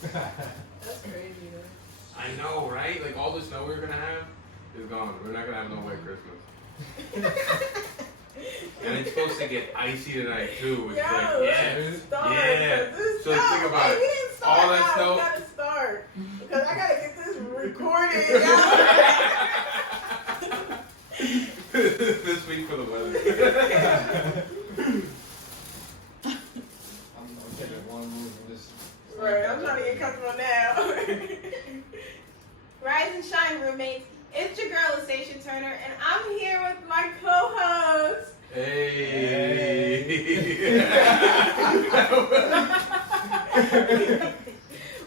That's crazy, though. I know, right? Like all the snow we were gonna have is gone. We're not gonna have no white Christmas. And it's supposed to get icy tonight too. Which is like, yeah. So think about it. All that snow. We gotta start because I gotta get this recorded. This week for the weather. I'm taking one move and just. Right, I'm trying to get comfortable now. Rise and shine, roommates. It's your girl, LaSasha Turner, and I'm here with my co-host. Hey.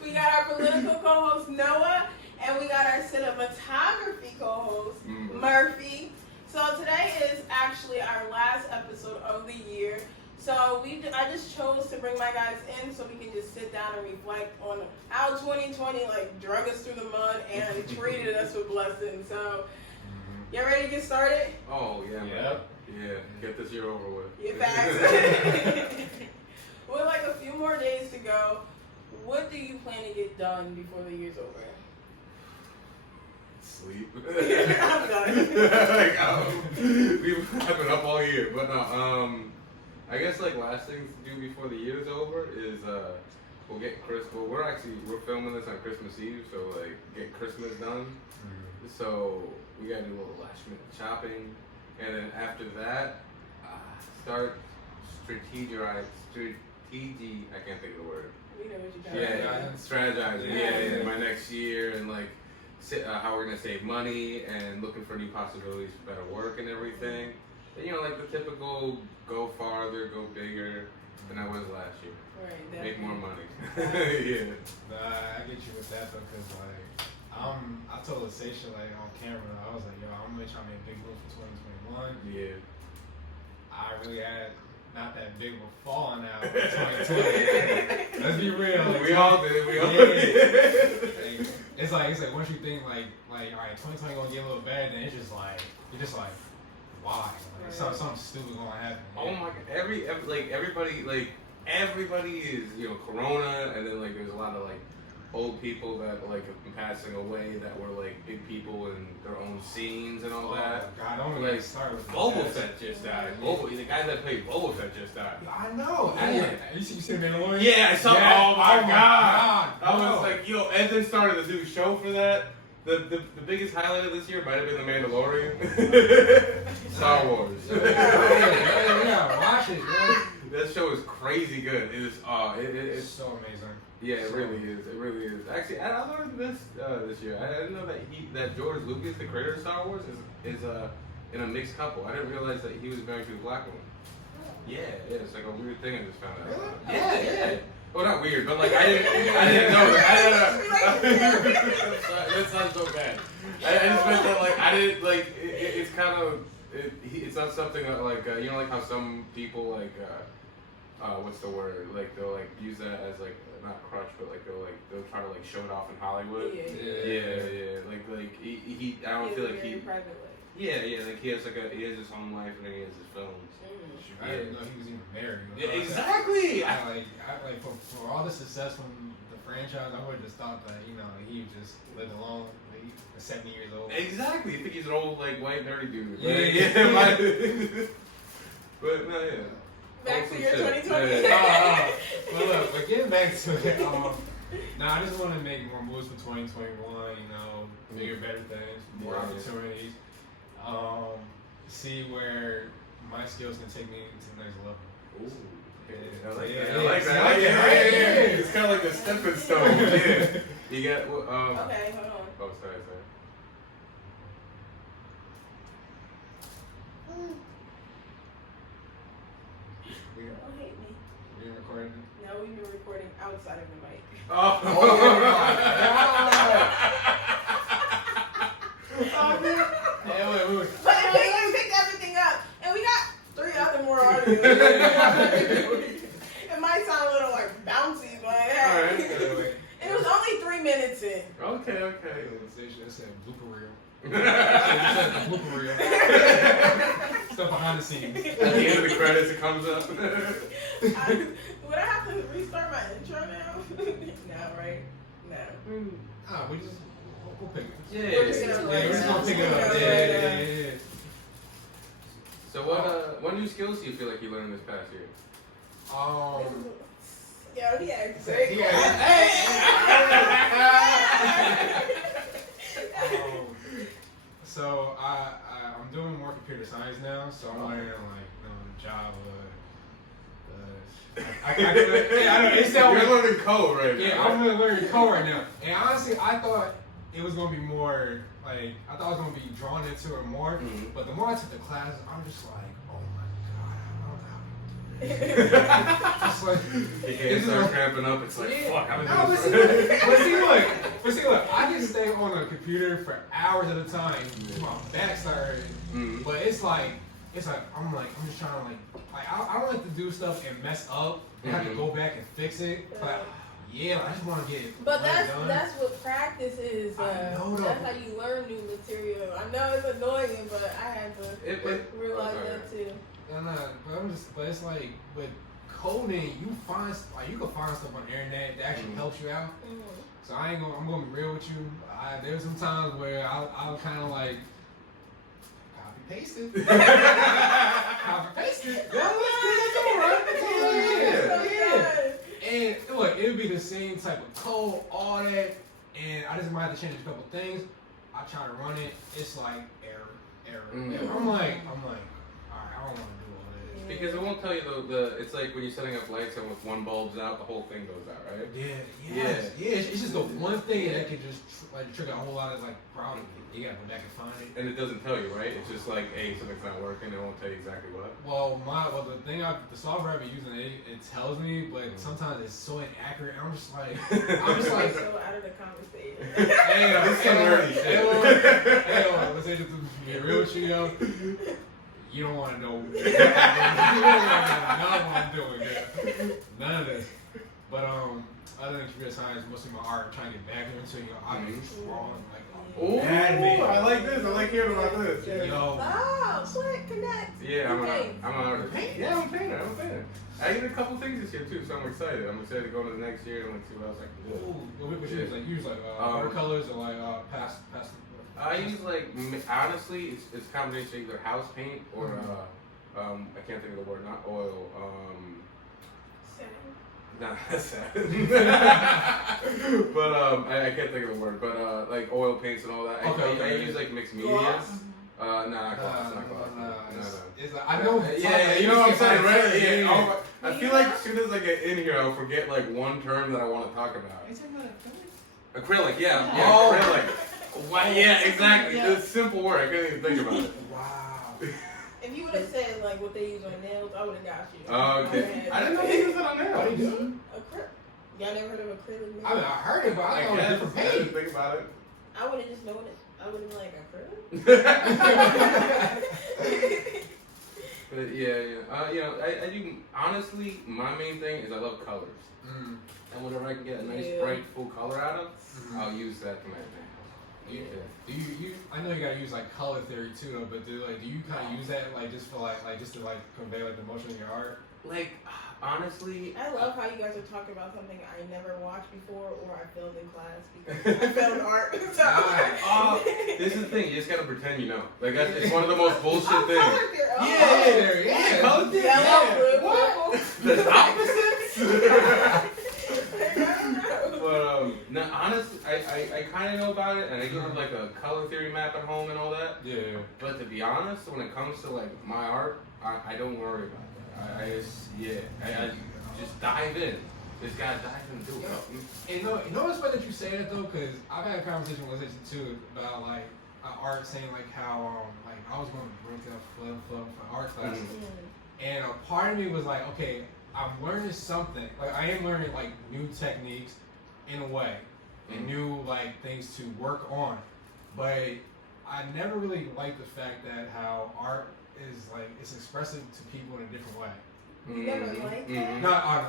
We got our political co-host, Noah, and we got our cinematography co-host, Murphy. So today is actually our last episode of the year. So I just chose to bring my guys in so we can just sit down and reflect on how 2020 like drug us through the mud and treated us with blessings. So, you ready to get started? Oh yeah, man. Yeah. Get this year over with. Yeah, facts. With like a few more days to go, what do you plan to get done before the year's over? Sleep. I'm done. We've been up all year, but no. I guess like last things to do before the year's over is we'll get Well, we're filming this on Christmas Eve, so like get Christmas done. So we gotta do a little last minute shopping, and then after that, start strategizing. I can't think of the word. You know what you're doing. Strategizing. Yeah, my next year and like how we're gonna save money and looking for new possibilities for better work and everything. And, like the typical go farther, go bigger than I was last year. Right. Make more money. Yeah. Nah, I get you with that though, cause like I told LaSasha like on camera, I was like, yo, I'm really trying to make a big move for 2021. Yeah. I really had not that big of a falling out in 2020. Let's be real. Like, we all did. Like, it's like once you think like all right, 2020 gonna get a little better, then it's just like you're just like, why? Like, something stupid gonna happen. Oh my god! Everybody is Corona, and then like there's a lot of like old people that like have been passing away that were like big people in their own scenes and all that. God, don't like even start with Boba Fett just died. The guy that played Boba Fett just died. I know. You see the Mandalorian? Yeah, I saw. Yeah. Oh my god! I No. was like, and then started to do a show for that. The biggest highlight of this year might have been The Mandalorian. Star Wars. Yeah, watch it, man. That show is crazy good. It's so amazing. Yeah, it really is. It really is. Actually, I learned this year. I didn't know that George Lucas, the creator of Star Wars, is in a mixed couple. I didn't realize that he was married to a black woman. Yeah, it's like a weird thing I just found out. Really? Yeah. Well, not weird, but like I didn't know that. That sounds so bad. I just meant that like I didn't like it's kind of it's not something that like like how some people like what's the word, like they'll like use that as like not crush, but like they'll try to like show it off in Hollywood. Yeah. Like he I don't feel like he private life. Yeah, like he has his home life and then he has his films. I didn't know he was even married. Yeah, exactly. I like for all the success from the franchise, I would have just thought that he just lived alone. Like, he's 70 years old. Exactly. You think he's an old like white nerdy dude. Yeah. But no, yeah. Back to your 2020. Well, look, but getting back to it, I just want to make more moves for 2021. Bigger, better things, more opportunities. See where my skills can take me to the next level. Ooh. Yeah. I like that. Yeah. It's kind of like a stepping stone. Yeah. You got. Okay, hold on. Oh, sorry. Don't hate me. We recording? No, we've been recording outside of the mic. Oh my God. Wait. But we picked everything up, and we got 3 other more audio. It might sound a little like bouncy, but hey. It was only 3 minutes in. Okay. That said blooper reel. Blooper reel. Stuff behind the scenes. At the end of the credits, it comes up. Would I have to restart my intro now? now, right? No. We just we'll pick it. Yeah. We're just gonna We're just gonna pick it up. Yeah. So what new skills do you feel like you learned this past year? Yo, he asked great Yeah. So I'm doing more computer science now, so I'm learning like Java. I know it sounds You're learning code right now. Yeah, I'm learning code right now. And honestly, I thought it was gonna be more like I thought I was gonna be drawn into it more. But the more I took the classes, I'm just like, oh my god, I don't know how to do this. It's like Your hands start cramping up. It's like fuck. I'm no, gonna but do see, look. I can stay on a computer for hours at a time. My back started. But it's like I'm just trying to I don't like to do stuff and mess up and have to go back and fix it. But I just want to get it. But done. that's what practice is. I know, that's how you learn new material. I know it's annoying, but I had to realize that too. But it's like with coding, you can find stuff on the internet that actually helps you out. So I'm gonna be real with you. There's some times where I'll kind of like copy paste it. Copy paste it. That's all right. Yeah. And look, it'll be the same type of code, all that, and I just might have to change a couple things. I try to run it. It's like error. I'm like, all right, I don't want to do all this. Because it won't tell you it's like when you're setting up lights and with one bulb's out, the whole thing goes out, right? Yeah. It's just the one thing that could just trigger a whole lot of problems. You gotta go back and find it. And it doesn't tell you, right? It's just like, hey, something's not working. It won't tell you exactly what. The software I've been using, it tells me, but sometimes it's so inaccurate. I'm just like, so out of the conversation. hey, let's say just to be real with you, yo. You don't want to know. You don't want to know what I'm doing. None of this. But other than computer science, most of my art, trying to get back into I'm strong. Ooh, I like this. I like hearing about this. Yo. Oh, sweat connect. Yeah, I'm an artist. Yeah, I'm a painter. I did a couple things this year too, so I'm excited. I'm excited to go into the next year and see what else I can do. What you use? You use watercolors or pastel? I use honestly, it's a combination of either house paint or I can't think of the word, not oil. Nah, that's sad. But I can't think of the word. But like oil paints and all that. I use mixed media. Gloss? Not gloss. No. It's like, I know. Yeah, you know what I'm saying, right? Yeah. I feel like Yeah. as soon as I get in here, I'll forget one term that I want to talk about. Acrylic, yeah. Acrylic. Wow, yeah, exactly. Yeah. It's a simple word. I couldn't even think about it. Wow. If you would have said what they use on nails, I would have got you. Okay. I didn't know they use it on nails. Y'all never heard of acrylic nails? I heard it, but I thought it was different I didn't paint. think about it. I would have just known it. I would have been like acrylic. But I do, honestly, my main thing is I love colors. And whenever I can get a nice, bright, full color out of, I'll use that for my nails. Yeah. Do you? I know you gotta use color theory too, though. But do you kind of use that just for just to convey the emotion in your art? Honestly, I love how you guys are talking about something I never watched before or I failed in class because I failed art. this is the thing. You just gotta pretend you know. It's one of the most bullshit Color things. theory. Yeah. Color theory. Yellow, blue, What? purple. The opposites. But no, honestly, I kind of know about it, and I do have a color theory map at home and all that. Yeah. But to be honest, when it comes to my art, I don't worry about that. I just dive in. Just gotta dive in and do it. And you know what's funny that you say that though, because I've had a conversation with LaSasha too about art, saying how I was going to break up for art classes, and a part of me was like, okay, I'm learning something. I am learning new techniques in a way, and new things to work on. But I never really liked the fact that how art is it's expressive to people in a different way. You never liked that? No, I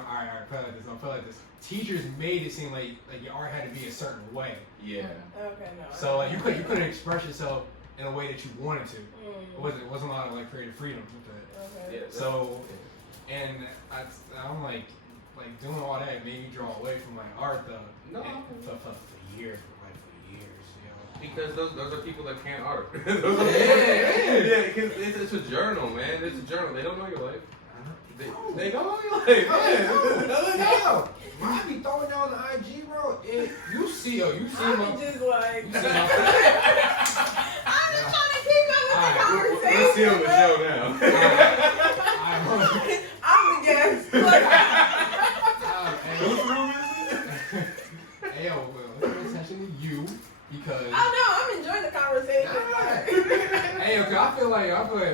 feel like this. Teachers made it seem like your art had to be a certain way. Yeah. Okay, no. So you couldn't express yourself in a way that you wanted to. It wasn't a lot of creative freedom with that. Okay. So, and I'm like, like doing all that made me draw away from like art though. No. And for years, you know. Because those are people that can't art. Yeah. Yeah, because it's a journal, man. It's a journal. They don't know your life. They don't know your life. No. I be throwing down the IG, bro. You see my. I'm just like. You see my. I'm just trying to keep up with the conversation. Let's see on the show now. I'm the guest. Like, Whose room is it? Hey, yo, let's pay attention to you because. oh no, I'm enjoying the conversation. Hey, okay, I feel like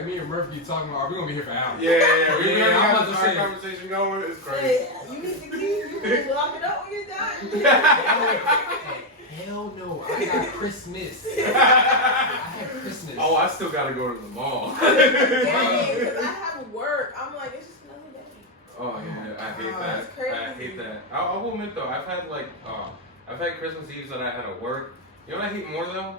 me and Murphy keep talking about. We're gonna be here for hours. Yeah. We Yeah, already I'm got about to our say- conversation going. It's crazy. Hey, you need the key. You can lock it up when you're done. Hell no, I got Christmas. I had Christmas. Oh, I still gotta go to the mall. Dang, because I have work. I'm like, it's just another day. Oh yeah, I hate Oh, that. it's crazy. I hate that. I will admit though, I've had Christmas Eves that I had to work. You know what I hate more though?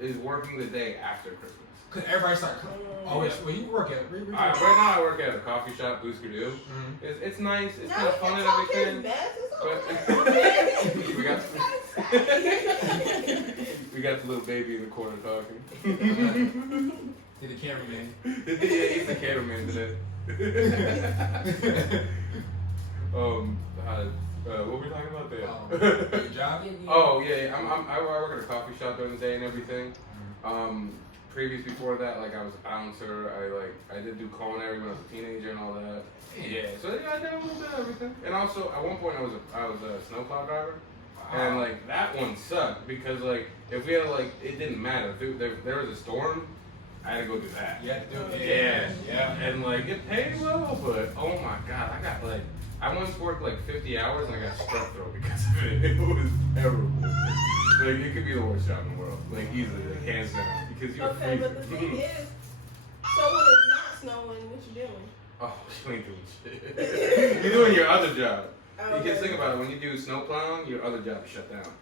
Is working the day after Christmas. Cause everybody start. Oh, Yeah. well, you work at. Right now I work at a coffee shop, Boosker Do. It's nice. It's kind of fun and everything. It's We got we got the little baby in the corner talking. Did the cameraman. Yeah, he's the cameraman today. What were we talking about there? Your job? Oh yeah, I work at a coffee shop during the day and everything. Previous before that, like I was a bouncer. I did do culinary when I was a teenager and all that. Yeah, so yeah, I did a little bit of everything. And also at one point I was a snowplow driver, and like that one sucked because like if we had like it didn't matter if there was a storm, I had to go do that. Yeah, dude. Yeah, and like it paid well, but oh my god, I once worked like 50 hours and I got strep throat because of it. It was terrible. Like it could be the worst job in the world, like easily, like hands down, because you're okay, freezing. but the thing is, so when it's not snowing, what you doing? Oh, you ain't doing shit. You're doing your other job. Okay. You can think about it. When you do snow plowing, your other job is shut down.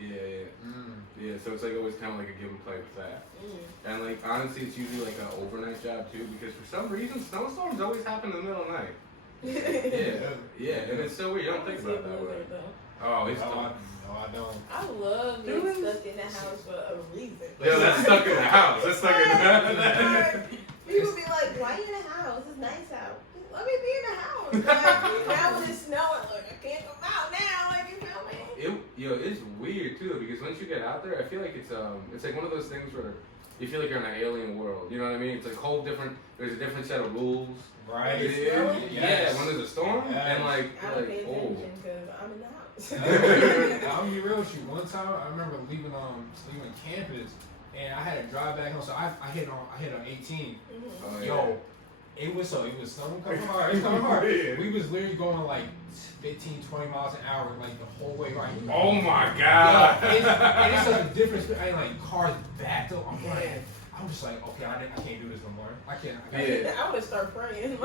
Yeah. So it's like always kind of like a give and play with that. And like honestly, it's usually like an overnight job too, because for some reason snowstorms always happen in the middle of the night. Yeah, and it's so weird. You don't think about it that way. Oh, it's No, I don't. I love being stuck in the house for a reason. Yeah, that's stuck in the house. That's stuck in the house. People be like, why you in the house? It's nice out. Let me be in the house. Like, now when it's snowing, like, I can't come out now. Like, you feel me? It's weird too, because once you get out there, I feel like it's like one of those things where you feel like you're in an alien world. You know what I mean? It's like there's a different set of rules. Right. Yeah, when there's a storm and like I don't pay oh. attention because I'm in the house. I'll be real with you. One time I remember leaving campus and I had to drive back home. So I hit on 18. Oh, yeah. Yo, it was snowing coming hard. It was coming hard. Yeah. We was literally going like 15, 20 miles an hour like the whole way right. Oh my god. And it's such a difference. I ain't like cars backed up. I'm just like, okay, I can't do this no more. I can't. I would have started praying.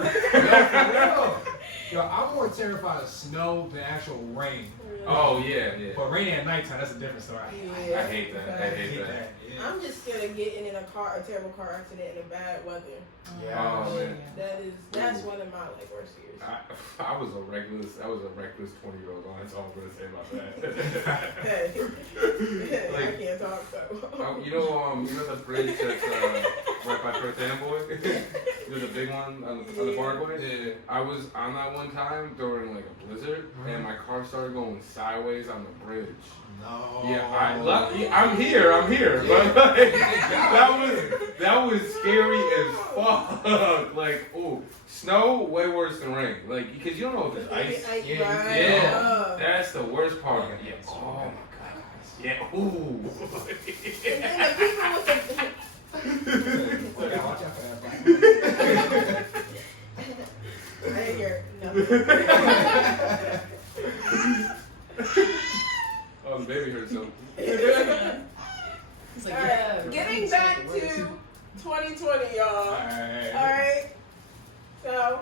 Yo, I'm more terrified of snow than actual rain. Oh yeah. But rain at nighttime, that's a different story. Yeah. I hate that. I hate that. Yeah. I'm just scared of getting in a terrible car accident in a bad weather. Yeah. Oh man. That's one of my like worst fears. I was a reckless 20-year-old. That's all I'm gonna say about that. Hey, I Like, can't talk so. you know the bridge that's right by Perth Amboy? There's a big one on the Parkway. Yeah. I was on that one time during like a blizzard, and my car started going sideways on the bridge. No. Yeah, I'm here, but like, that was scary as fuck. Like, oh, snow way worse than rain. Like, because you don't know if there's ice. Yeah, that's the worst part. Yeah. Oh my god. Yeah. Ooh. And then the people with the Yeah, watch out for that. I didn't hear nothing. Oh, the baby heard something. It's like, Alright, getting back to 2020, y'all. Alright. So,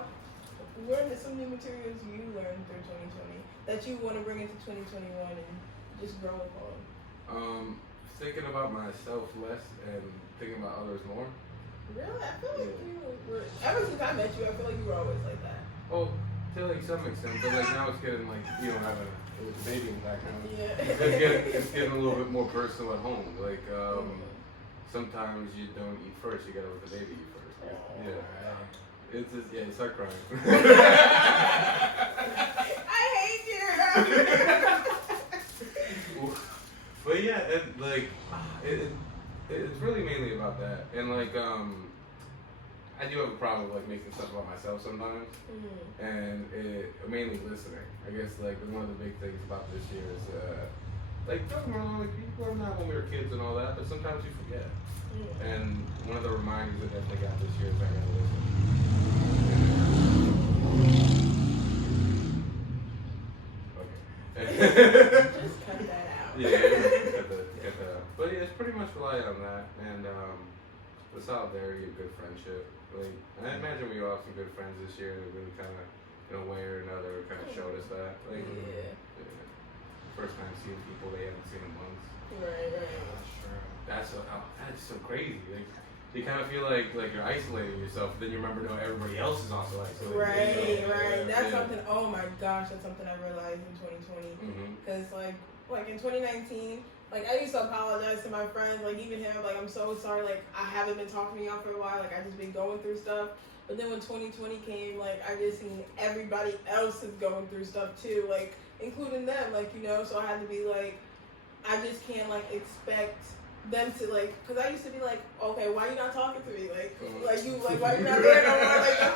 what are some new materials you learned through 2020 that you want to bring into 2021 and just grow upon? Thinking about myself less and thinking about others more. Really? I feel like you were, ever since I met you, I feel like you were always like that. Well, to like some extent, but like now it's getting like you don't have a baby in the background. Yeah. It's getting a little bit more personal at home. Like sometimes you don't eat first, you gotta let the baby eat first. Yeah. It's just, yeah, start crying. I hate you. But yeah, it's really mainly about that, and like I do have a problem with like making stuff about myself sometimes, and mainly listening. I guess like one of the big things about this year is like don't get me wrong, like people are not when we were kids and all that, but sometimes you forget. And one of the reminders I definitely got this year is I gotta listen. Just cut that out. Yeah, cut that out. But yeah, it's pretty much rely on that and the solidarity of good friendship. Like I imagine we all have some good friends this year that really kind of, in a way or another, kind of showed us that. Like, first time seeing people they haven't seen in months. Right. That's so crazy. Like, you kind of feel like you're isolating yourself, but then you remember, no, everybody else is also isolated. Right. That's something. Oh my gosh, that's something I realized in 2020. Because like in 2019, like I used to apologize to my friends, like even him, like I'm so sorry, like I haven't been talking to y'all for a while, like I just been going through stuff. But then when 2020 came, like I just seen everybody else is going through stuff too, like including them, like So I had to be like, I just can't like expect them to like, cause I used to be like, okay, why you not talking to me? Like why you not there no more? Like, you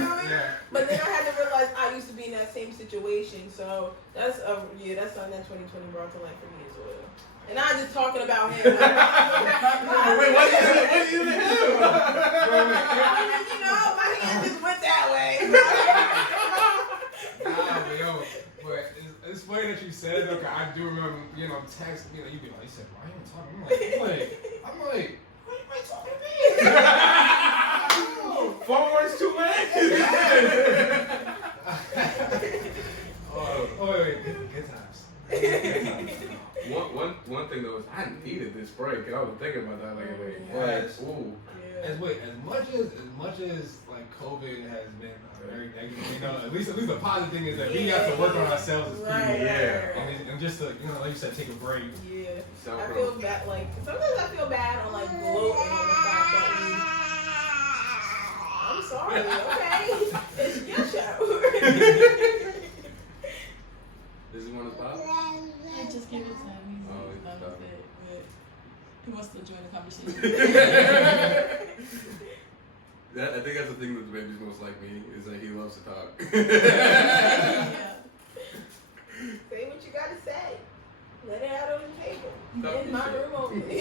know what I mean? But then I had to realize I used to be in that same situation. So that's something that 2020 brought to life for me as well. And I'm just talking about him. Like, wait, what did you do? My hand just went that way. But it's funny that you said it, okay, I do remember, text, you be like, you said, why are you talking? I'm like, why you ain't talking to me? 4 words too late. Wait, good times. One thing though is I needed this break, and I was thinking about that lately. Yes. Ooh. As much as like COVID has been very negative, at least the positive thing is that we have to work on ourselves as people, and just to like you said, take a break. Yeah, I feel bad. Like sometimes I feel bad on like gloating on the fact that I'm sorry. Okay, it's your show. Does he want to stop? I just give it to him. He wants to join the conversation. I think that's the thing that the baby's most like me, is that he loves to talk. Say what you gotta say. Let it out on the table. Talk In my room only.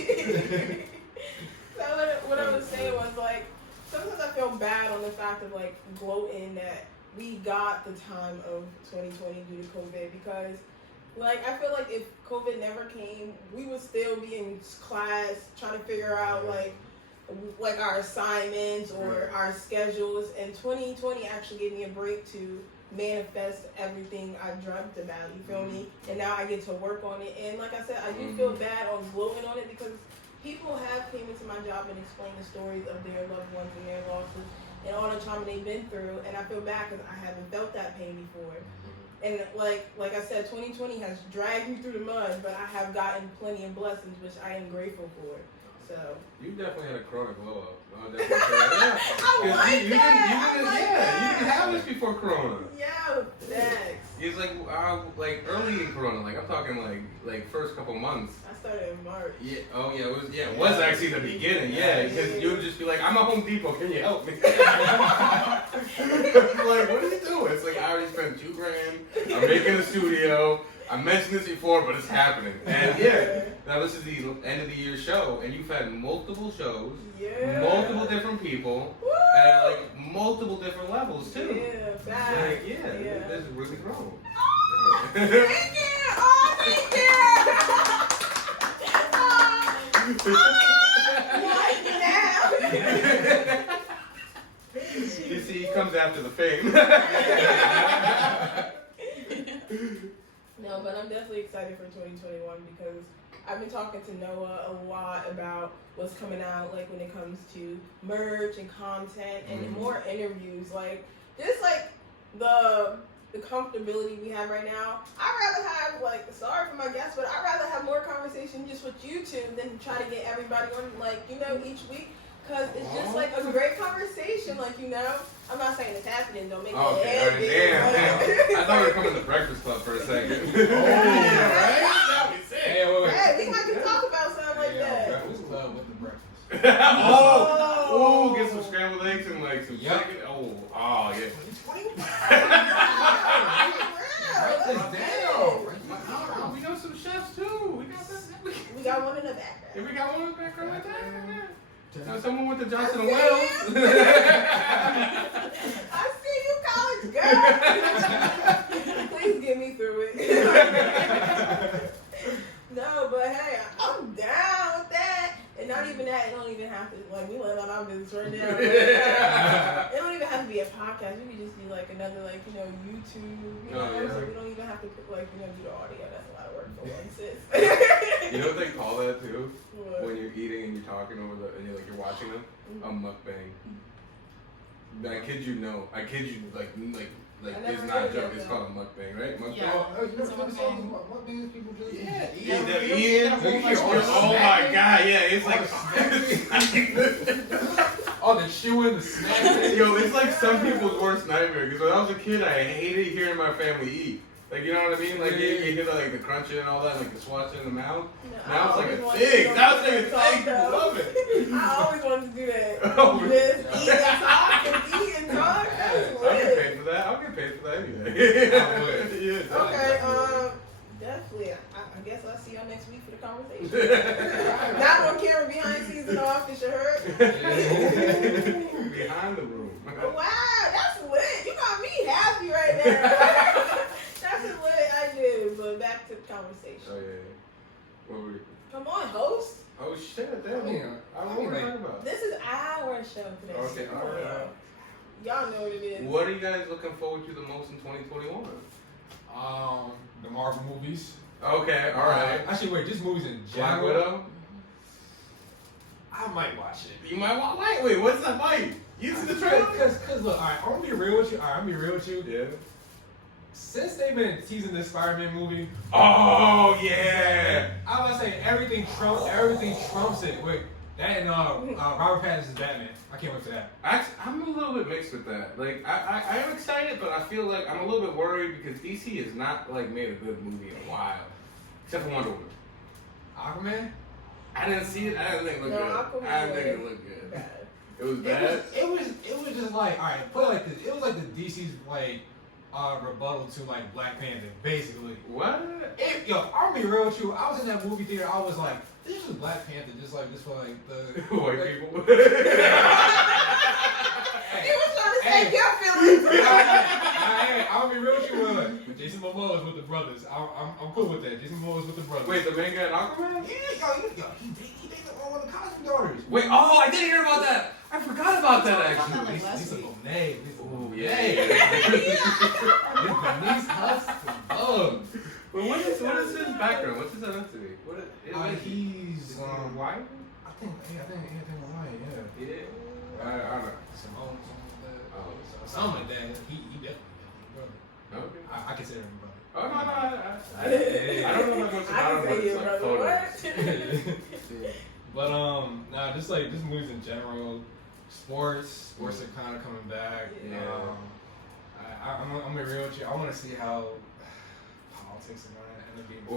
So what I was saying was like, sometimes I feel bad on the fact of like gloating that we got the time of 2020 due to COVID, because like I feel like if COVID never came, we would still be in class trying to figure out like our assignments or our schedules. And 2020 actually gave me a break to manifest everything I dreamt about. You feel me? And now I get to work on it. And like I said, I do feel bad on gloating on it, because people have came into my job and explained the stories of their loved ones and their losses and all the trauma they've been through. And I feel bad because I haven't felt that pain before. And like I said, 2020 has dragged me through the mud, but I have gotten plenty of blessings, which I am grateful for. So you definitely had a chronic glow up. I like that. You didn't have this before Corona. Yeah, thanks. It's like early in Corona. Like I'm talking like first couple months. I started in March. Yeah. Oh yeah. It was actually the beginning. Yeah, because you would just be like, I'm at Home Depot. Can you help me? Like, what are you doing? It's like I already spent $2,000. I'm making a studio. I mentioned this before, but it's happening. And now this is the end of the year show, and you've had multiple shows, multiple different people, at like multiple different levels too. Yeah, facts. Like, this is really grown. Thank you! Oh, thank you! You see, he comes after the fame. No, but I'm definitely excited for 2021 because I've been talking to Noah a lot about what's coming out, like when it comes to merch and content and more interviews. Like, just like the comfortability we have right now. I'd rather have, like, sorry for my guests, but I'd rather have more conversation just with you two than try to get everybody on, like, you know, each week. Because it's just, like, a great conversation, like, you know. I'm not saying it's happening, don't make it damn. I thought we were coming to Breakfast Club for a second. Oh, right? That would be sick. Hey, wait. Hey, we might can talk about something like that. Breakfast Club with the breakfast. Oh, get some scrambled eggs and, like, some chicken. Oh, yeah. Damn. We know some chefs, too. We got that. We got one in the background. Yeah, we got one in the background like that. Now, someone went to Johnson I & Wales. I see you, college girl. Please get me through it. No, but hey, I'm down with that. And not even that, it don't even have to, like, we let out our business right now. It don't even have to be a podcast. We could just be like another, like, you know, YouTube. You know, so we don't even have to, like, you know, do the audio. That's a lot of work for one, sis. You know what they call that, too? What? When you're eating and you're talking over and you're watching them? A mukbang. I kid you, like, it's not a joke. It's called a mukbang, right? Mukbang. Yeah. Oh, you know what things people just Eating. Oh my god, yeah, it's like. Oh, the chewing, the snacking. Yo, it's like some people's worst nightmare. Because when I was a kid, I hated hearing my family eat. Like, you know what I mean? Like, you hear like the crunching and all that, like the swatching in the mouth. Now it's like a thing. Now it's like a thing. People love it. I always wanted to do that. Oh, Just eat and talk and eat and talk. That's I'll lit. get paid for that. I'll get paid for that anyway. Yeah, Okay, definitely. I guess I'll see y'all next week for the conversation. Not on camera, behind the scenes in the office, you heard? Behind the room. Wow, that's lit. You got me happy right now. That's a lit idea. But back to the conversation. Oh, yeah. What were we? Come on, host. Oh, shit. Damn. I mean, What were we talking about? This is our show today. Okay, Come on, alright. y'all know what it is. What are you guys looking forward to the most in 2021? The Marvel movies. Okay, alright. Actually, wait, just movies in Black general. Widow? I might watch it. You might want. Wait, what's that fight? You see the trailer? Cause look, alright, I'm gonna be real with you. Yeah. Since they've been teasing this Spider-Man movie, Oh, yeah. I was saying everything trumps it. Wait, that and Robert Pattinson's Batman. I can't wait for that. I'm a little bit mixed with that. Like, I am excited, but I feel like I'm a little bit worried because DC has not, like, made a good movie in a while. Except for Wonder Woman. Aquaman? I didn't see it. I didn't think it looked good. Aquaman I didn't think it looked good. Bad. It was bad? It was just like, alright, put it like this. It was like the DC's, like, rebuttal to, like, Black Panther, basically. What? Yo, I'm gonna be real with you. I was in that movie theater. I was like, this is Black Panther, just like this for like the White people. He was trying to say your feelings. Hey, I'll be real with you. But Jason Momoa is with the brothers. I'm cool with that. Jason Momoa is with the brothers. Wait, the main guy in Aquaman? Yeah, he dated one of the Cosby daughters. Wait, oh, I did hear about that. I forgot about that actually. Like last Lisa week. Bonet. Oh, Yeah. yeah. Denise Hudson. Well, what is his background? What's his ethnicity? What is He's white? I think Hawaiian. Yeah. Yeah. I don't know. Simone, something like that. Oh, Something like that. He definitely brother. okay. I consider him brother. Oh no, I don't know that much I about him, can but say you, it's like brother. photos. What? But nah, just movies in general. Sports are kind of coming back. Yeah. I'm gonna be real with you. I want to see how politics are gonna end up being. Oh,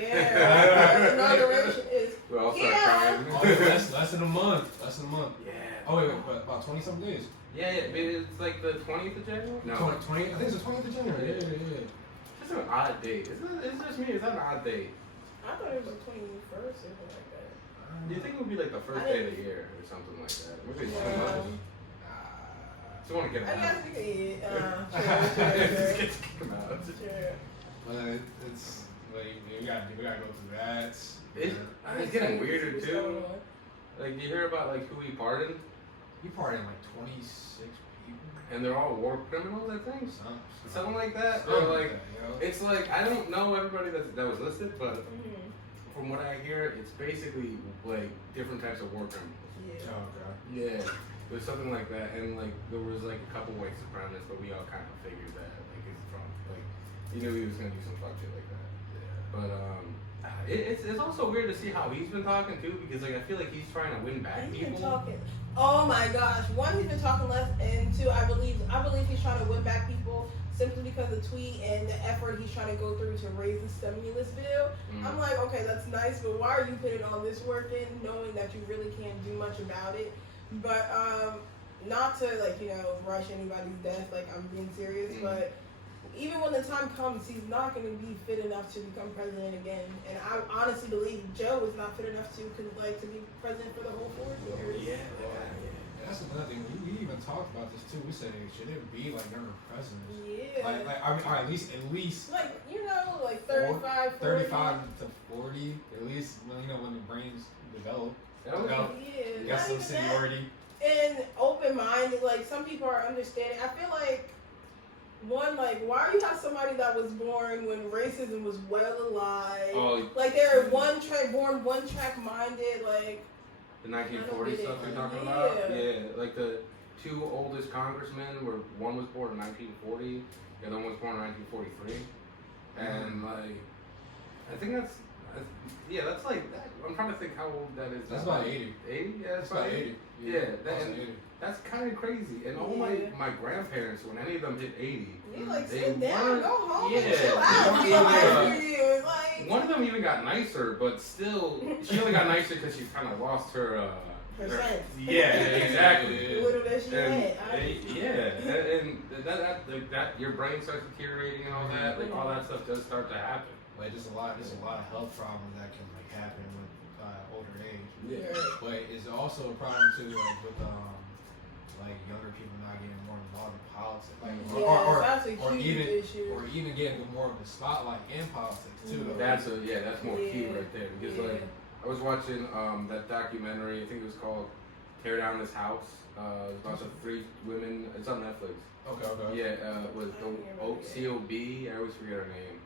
yeah. Inauguration is. Well, I'll start Yeah. crying. Oh, less than a month. Yeah. Oh wait, but about 20-something days. Yeah, it's like the 20th of January? No. 20. I think it's the 20th of January. Yeah. It's an odd date. Is it just me? Is that an odd date? I thought it was the 21st or something like that. Do you think it would be like the first day of the year or something like that? Maybe it's too Yeah. much. Just want to get I him guess out. you could eat. Just get him out. Sure. But it's like we gotta go through that. It's getting weirder too. Like, do you hear about like who he pardoned? He pardoned like 26 people. And they're all war criminals, I think. Something like that. Or Something like, that, yo. it's like I don't know everybody that was listed, but Mm-hmm. from what I hear, it's basically like different types of war criminals. Yeah. Oh, God. Yeah. It was something like that, and like there was like a couple white supremacists, but we all kind of figured that like it's Trump. Like you knew he was gonna do some fuck shit like that. Yeah. But it's also weird to see how he's been talking too, because like I feel like he's trying to win back He's been people. talking. Oh my gosh! One, he's been talking less, and two, I believe he's trying to win back people simply because of the tweet and the effort he's trying to go through to raise the stimulus bill. I'm like, okay, that's nice, but why are you putting all this work in, knowing that you really can't do much about it? But not to like rush anybody's death. Like I'm being serious, but even when the time comes, he's not going to be fit enough to become president again. And I honestly believe Joe is not fit enough to be president for the whole 4 years. Yeah. That's another thing. We even talked about this too. We said, should it be like younger presidents? Yeah. Like I mean, or at least like like 35, 40. 35 to 40 at least. When the brains develop. Yeah. Got some seniority. And open-minded. Like some people are understanding. I feel like. One, like, why you have somebody that was born when racism was well alive? Oh, like they're one track minded, like the 1940 stuff you're talking about? Yeah, like the 2 oldest congressmen were one was born in 1940, the other one was born in 1943, and like I think that's like I'm trying to think how old that is. That's about 80. 80? Yeah, that's about 80. That's kind of crazy. And all my grandparents, when any of them hit 80, you like sit down, go home, and chill out. One of them even got nicer, but still, she only got nicer because she's kind of lost her. Percent. Yeah, exactly. The little that she had. And that your brain starts deteriorating and all that. Like all that stuff does start to happen. Like there's a lot of health problems that can like happen with older age. Yeah. But it's also a problem too, like with like younger people not getting more involved in politics, like that's a huge issue. Or even getting more of the spotlight in politics too. That's more key right there, because like I was watching that documentary. I think it was called "Tear Down This House." It's about the 3 women. It's on Netflix. Okay. Yeah, with the COB. I always forget her name.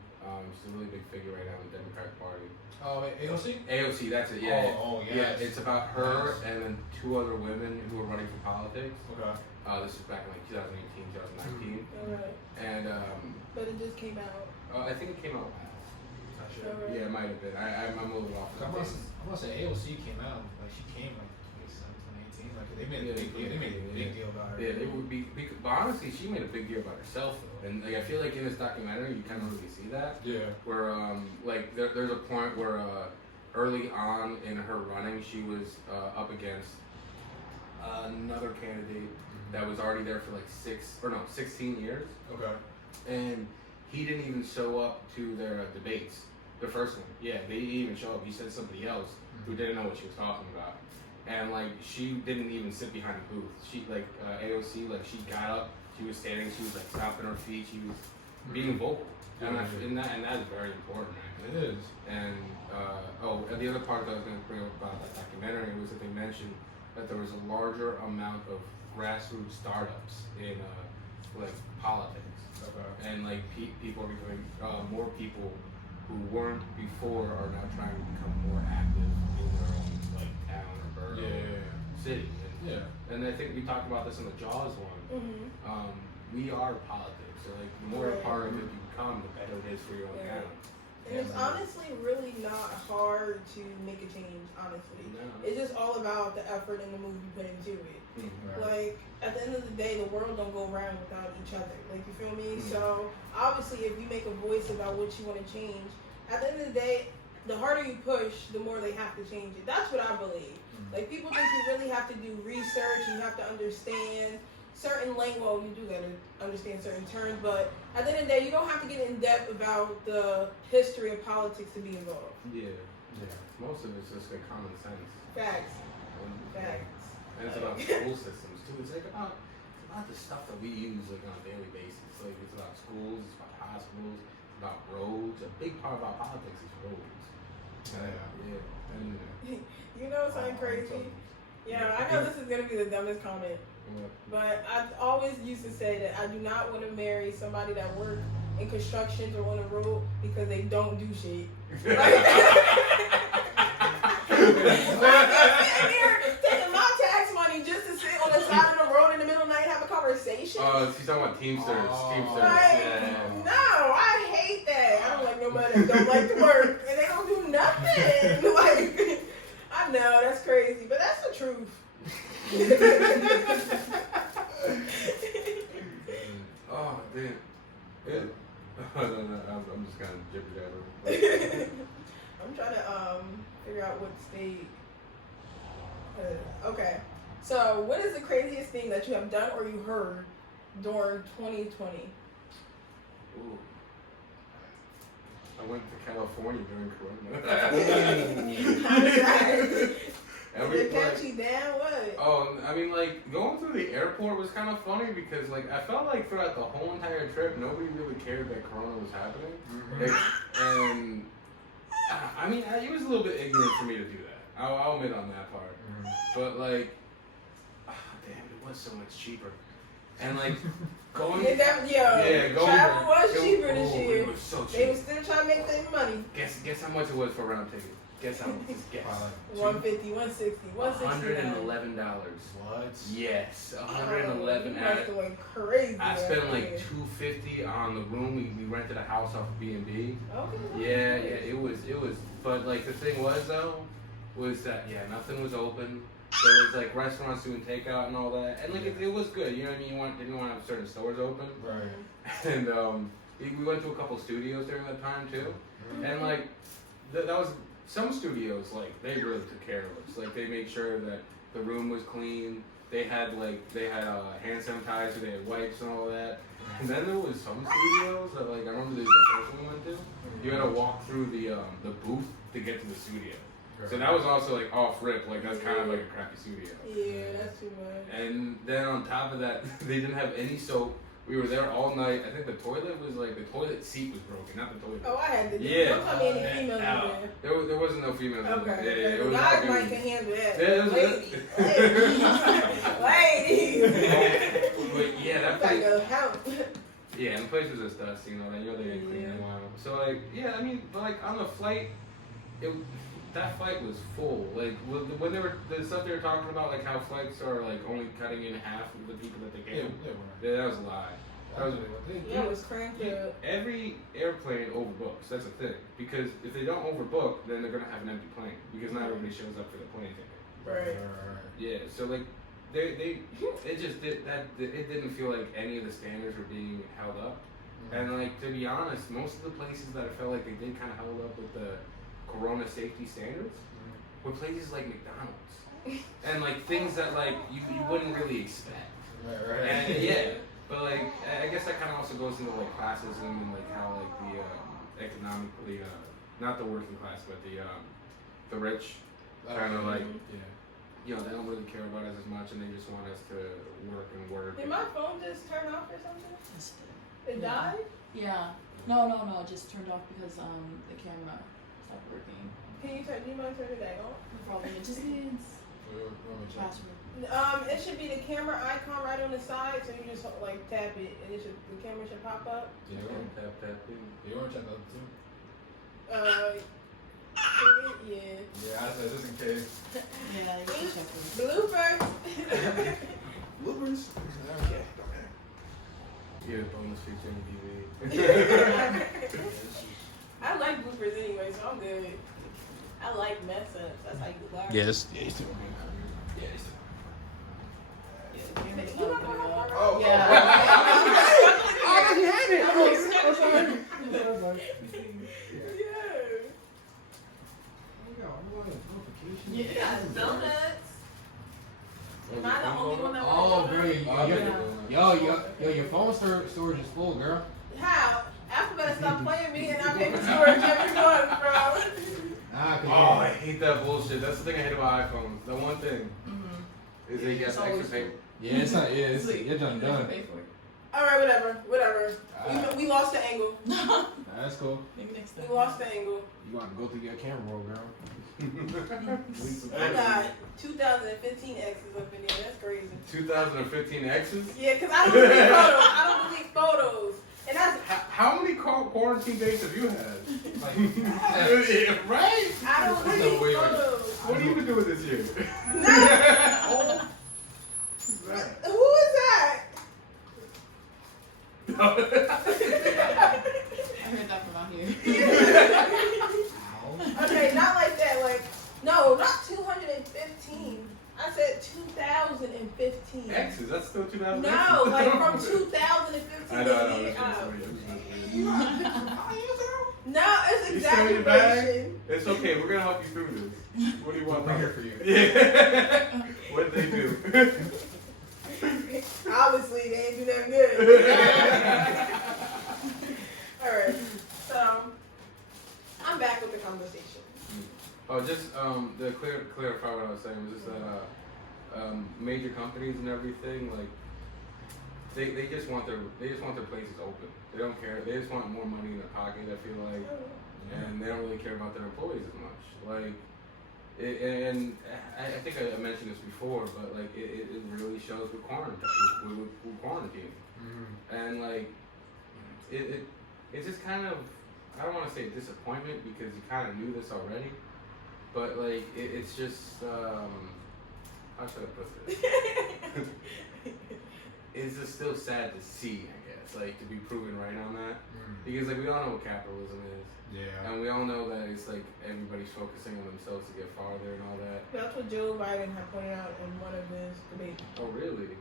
She's a really big figure right now in the Democratic Party. Oh, AOC? AOC, that's it, yeah. Oh, yes. Yeah, it's about her and then 2 other women who are running for politics. Okay. This is back in like 2018, 2019. Alright. And, but it just came out. I think it came out last. Not sure. Yeah, it might have been. I'm a little off. I must say AOC came out, like she came like 2017, 2018. Like they made a big deal about her. Yeah, they would be, but honestly, she made a big deal about herself though. And like, I feel like in this documentary, you kind of really see that. Yeah. Where like there's a point where early on in her running, she was up against another candidate that was already there for like 16 years. Okay. And he didn't even show up to their debates. The first one, yeah, they didn't even show up. He said somebody else who didn't know what she was talking about. And like she didn't even sit behind the booth. She like AOC, like she got up, she was standing, she was like stomping her feet, she was being vocal, and that is very important. Actually. It is. And the other part that I was going to bring up about that documentary was that they mentioned that there was a larger amount of grassroots startups in like politics, and like people are becoming more people who weren't before are now trying to become more active in their own like town or borough or city. And I think we talked about this in the Jaws one. We are politics, so like the more a part of it you become, the better it is for your own town. And it's honestly really not hard to make a change, honestly. No. It's just all about the effort and the move you put into it. Like, at the end of the day, the world don't go around without each other. Like, you feel me? So, obviously, if you make a voice about what you want to change, at the end of the day, the harder you push, the more they have to change it. That's what I believe. Like, people think you really have to do research, you have to understand certain language. Well, you do gotta understand certain terms, but at the end of the day, you don't have to get in depth about the history of politics to be involved. Yeah. Most of it's just like common sense. Facts. And it's about school systems too. It's like about the stuff that we use like on a daily basis. Like it's about schools, it's about hospitals, it's about roads. A big part of our politics is roads. And, you know something crazy? Yeah, I know this is gonna be the dumbest comment. But I always used to say that I do not want to marry somebody that works in constructions or on the road because they don't do shit. Like, I'm sitting here taking my tax money just to sit on the side organization? She's talking about Teamsters. Oh. Teamsters. Like, Yeah. no, I hate that. I don't like nobody that don't like to work and they don't do nothing. Like, I know that's crazy, but that's the truth. Oh damn. Yeah. I'm just kind of jibber I'm trying to figure out what state. Okay, so what is the craziest thing that you have done or you heard during 2020? Ooh. I went to California during Corona. How was that? Every Did they like, catch you down? What? oh, I mean, like going through the airport was kind of funny because, like, I felt like throughout the whole entire trip, nobody really cared that Corona was happening. And I mean, it was a little bit ignorant for me to do that. I'll admit on that part. But like, damn, it was so much cheaper. And like going, Travel was cheaper this year. It was so cheap. They were still trying to make their money. Guess how much it was for a round ticket. Guess how much? Just guess. 150, 160, 169. $111. What? Yes, $111. You must have went crazy. I spent like $250 on the room. We rented a house off of B&B. Okay. Yeah, it was. But like the thing was though, was that nothing was open. There was like restaurants doing takeout and all that, and like it was good. You know what I mean? Didn't want to have certain stores open. Right. And we went to a couple studios during that time too, and like that was some studios like they really took care of us. Like they made sure that the room was clean. They had hand sanitizer, they had wipes and all that. And then there was some studios that like I remember the first one we went to. You had to walk through the booth to get to the studio. So that was also like off rip, like that's kind of like a crappy studio. Yeah, that's too much. And then on top of that, they didn't have any soap. We were there all night. I think the toilet seat was broken, not the toilet. Oh, I had to do Yeah. Don't tell me any females in there. There wasn't no females. Okay. Yeah, it The was guys all might dudes. can handle that. Yeah, Ladies. But yeah, that Like place. a house. Yeah, and the place was just dusty, you know. They didn't clean it in a while. So like, yeah, I mean, but like on the flight, that flight was full. Like when they were the stuff they were talking about, like how flights are like only cutting in half of the people that they came. Yeah, that was a lie. That was Yeah, it was cramped up. every airplane overbooks. That's the thing. Because if they don't overbook, then they're gonna have an empty plane because not everybody shows up for the plane ticket. Right. Yeah. So like, it didn't feel like any of the standards were being held up. And like to be honest, most of the places that I felt like they did kind of held up with the Corona safety standards were places like McDonald's and like things that like you wouldn't really expect. Right. And yeah, but like I guess that kind of also goes into like classism and like how like the economically not the working class but the rich kind of like you know they don't really care about us as much and they just want us to work and work. Did my phone just turn off or something? It died? Yeah. No, it just turned off because the camera stopped working. Do you mind turning it back on? No problem. It just needs password. It should be the camera icon right on the side, so you just like tap it, and the camera should pop up. Yeah, Tap. you want to check the other two? Yeah. Yeah, I said just in case. Yeah, you can check it. Bloopers. Bloopers. Okay. Yeah, bonus feature in the I like bloopers anyway, so I'm good. I like mess ups. That's how you learn. Yes. Yeah, the camera's You not want good to enough. Oh, Yeah. oh, you had it. I'm sorry. Yeah. Yeah, donuts. Am I the only one that Oh, wants girl, your phone storage is full, girl. How? Apple better stop playing me and I pay for storage every month, bro. Oh, I hate that bullshit. That's the thing I hate about iPhones. The one thing is that you get It's extra always paper. Yeah, it's not. Yeah, it's done. Pay for it. All right, whatever. We lost the angle. That's cool. Maybe next time. We lost the angle. You want to go through your camera roll, girl? I got 2015 X's up in there. That's crazy. 2015 X's? Yeah, because I don't delete photos. I don't delete photos. And that's How many quarantine days have you had? Yeah, right? I don't No, delete wait. photos. What have you been doing this year? No. Who is that? about. I heard that from out here. Okay, not like that. Like, no, not 215. I said 2015. X's, that's still 2000. No, like from 2015. I know. No, it's You still in your bag? exaggeration. It's okay. We're gonna help you through this. What do you want? I'm here for you. Yeah. What did they do? Obviously, they ain't do nothing good. Alright, so I'm back with the conversation. Oh, just to clarify what I was saying was just that major companies and everything, like they just want their places open. They don't care. They just want more money in their pocket. I feel like, and they don't really care about their employees as much. Like, and I think I mentioned this before, but like it really shows with quarantine, and like it's just kind of, I don't want to say disappointment because you kind of knew this already, but like it's just how should I put this? It's just still sad to see, I guess, like to be proven right on that, because like we all know what capitalism is. Yeah. And we all know that it's like everybody's focusing on themselves to get farther and all that. That's what Joe Biden had pointed out in one of his debates. Oh, really?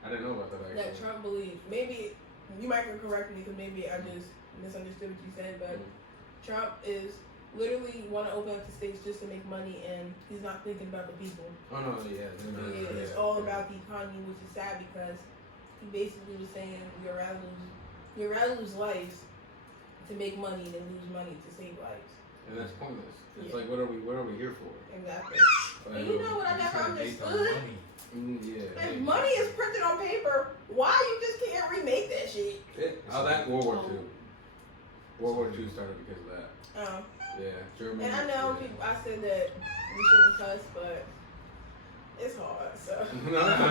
I didn't know about that actually. That Trump believes. Maybe you might correct me because maybe I just misunderstood what you said, but Trump is literally want to open up the states just to make money, and he's not thinking about the people. Oh no, yeah. It's all about the economy, which is sad because he basically was saying you'd rather lose lives to make money than lose money to save lives. And that's pointless. It's like what are we here for? Exactly. Like, And you know what I never understood? Yeah. If money is printed on paper, why you just can't remake that shit? That World War II. World War II started because of that. Yeah, Germany. And I know people. I said that we shouldn't cuss, but it's hard. So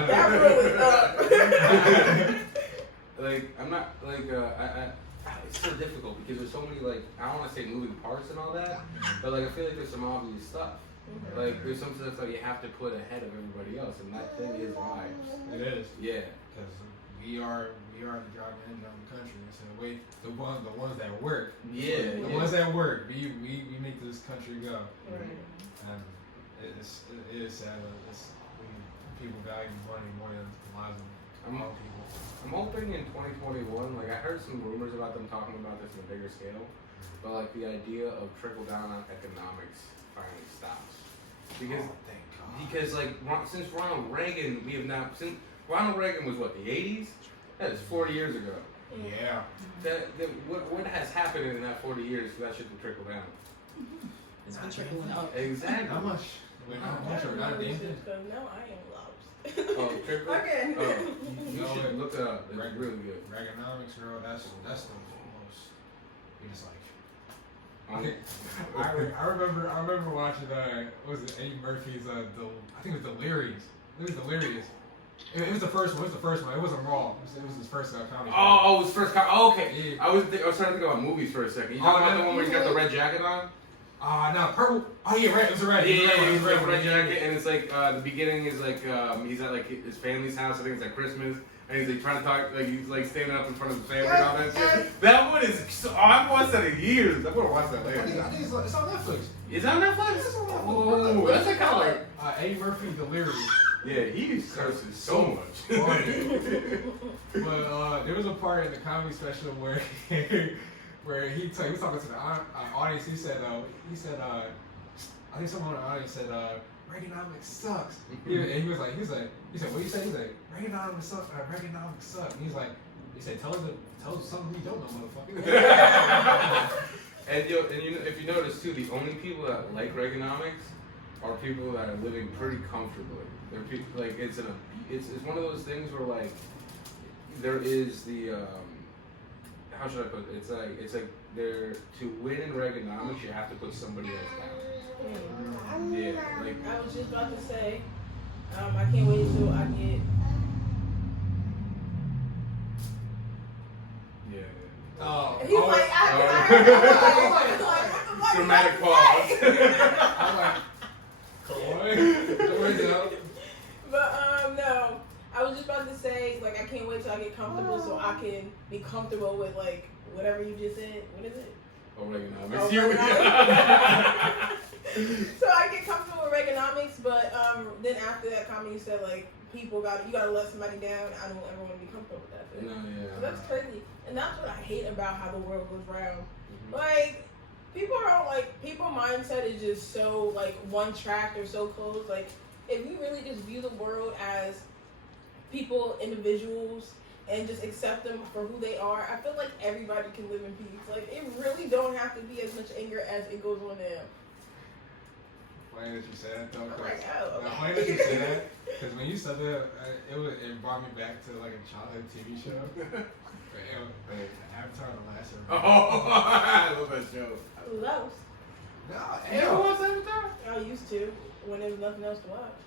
that really up. Like I'm not like it's so difficult because there's so many like I don't want to say moving parts and all that, but like I feel like there's some obvious stuff. Like there's some stuff that you have to put ahead of everybody else, and that thing is lives. It is. Yeah. Because we are the driving engine of the country. So the ones that work. Yeah. The ones that work. We make this country go. Right. And it is sad that people value money more than the lives of all people. I'm hoping in 2021, like I heard some rumors about them talking about this on a bigger scale, but like the idea of trickle down on economics finally stops. Because thank God. Because like since Ronald Reagan, since Ronald Reagan was what, the 80s? That is 40 years ago. Yeah. What has happened in that 40 years for that shit to trickle down? It's been trickling up. Exactly. How much? How much are not anything? No, I ain't lost. Oh, trickle? Okay. Oh, you should look it up. It's really good. Reaganomics, girl. That's the most. It's like. Um, I remember watching what was it, Eddie Murphy's I think it was Delirious. It was Delirious. It was the first one. It wasn't Raw. It was his first comedy. Oh, his first comedy. Oh, okay. Yeah. I was trying to think about movies for a second. You talking about the one where he's got the red jacket on? No, purple. Oh yeah, red. It was a red. Yeah, it was red jacket, and it's like the beginning is like he's at like his family's house. I think it's like Christmas, and he's like trying to talk, like he's like standing up in front of his family and all that shit. That one is. I haven't watched that in years. I'm gonna watch that later. I think it's on Netflix. Is that on Netflix? Oh, that's a color. Eddie Murphy Delirious. Yeah, he curses so much. But there was a part in the comedy special where he was talking to the audience. He said, I think someone in the audience said, Reaganomics sucks. He said, what you say? He's like, Reaganomics sucks. Reaganomics sucks. And he said, tell us something we don't know, motherfucker. And if you notice too, the only people that like Reaganomics are people that are living pretty comfortably. They're people like it's one of those things where like there is the how should I put it? It's like there to win in Reaganomics you have to put somebody else down. Yeah, like I was just about to say, I can't wait until I get. yeah. Oh. He's like, I heard Dramatic pause. I'm like, But no, I was just about to say, like, I can't wait till I get comfortable so I can be comfortable with, like, whatever you just said. What is it? Reaganomics. So I get comfortable with Reaganomics, but then after that comment you said, like, you gotta let somebody down. I don't ever want to be comfortable with that. No, yeah. So that's crazy. And that's what I hate about how the world goes round. Like, people mindset is just so, like, one track or so closed. Like, if you really just view the world as people, individuals, and just accept them for who they are, I feel like everybody can live in peace. Like, it really don't have to be as much anger as it goes on there. Funny that you said that though. Okay. Funny that you said that, because when you said that, it brought me back to like a childhood TV show. Avatar: The Last Airbender. Oh, I love that show. Lost. No, You ever watch Avatar? I used to, when there was nothing else to watch.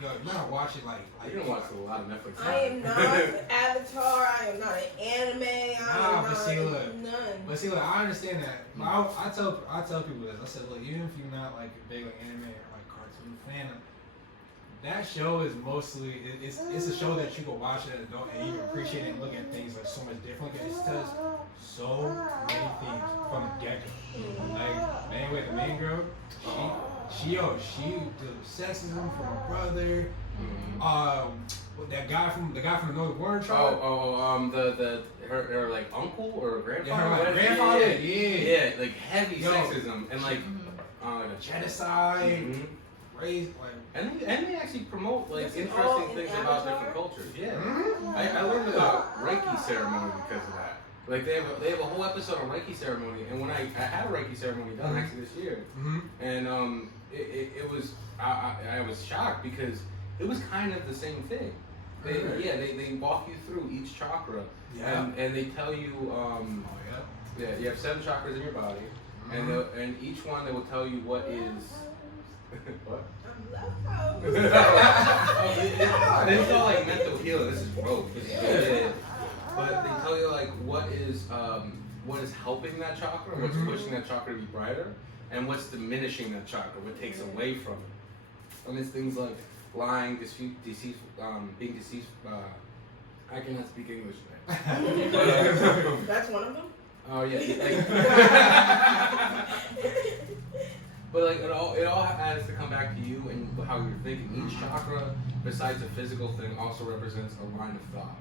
Yo, you're not watching like You don't watch a lot of Netflix. I am not Avatar. I am not an anime. I am not none. But see, look, I understand that. I tell people this. I said, look, even if you're not like a big like anime or like cartoon fan, that show is mostly it's a show that you can watch as an adult and you can appreciate it and look at things like so much different because it does so many things from the get-go. Like anyway, the main girl, she did sexism from her brother. That guy from the Northern Warren tribe. Her like uncle or grandfather. Yeah, her like grandfather. Yeah, like heavy sexism and like a genocide. Raised like. And they actually promote like interesting things about different cultures. Yeah, Mm-hmm. I learned about Reiki ceremony because of that. Like they have a whole episode on Reiki ceremony, and when I had a Reiki ceremony done actually this year, and it was I was shocked because it was kind of the same thing. They walk you through each chakra, and they tell you you have 7 chakras in your body, and each one they will tell you what is what. They feel like mental healing. This is broke. But they tell you like what is helping that chakra, what's pushing that chakra to be brighter, and what's diminishing that chakra, what takes away from it. And it's things like lying, being deceitful. I cannot speak English today. That's one of them. Oh yeah. But like it all has to come back to you and how you're thinking. Each chakra, besides a physical thing, also represents a line of thought.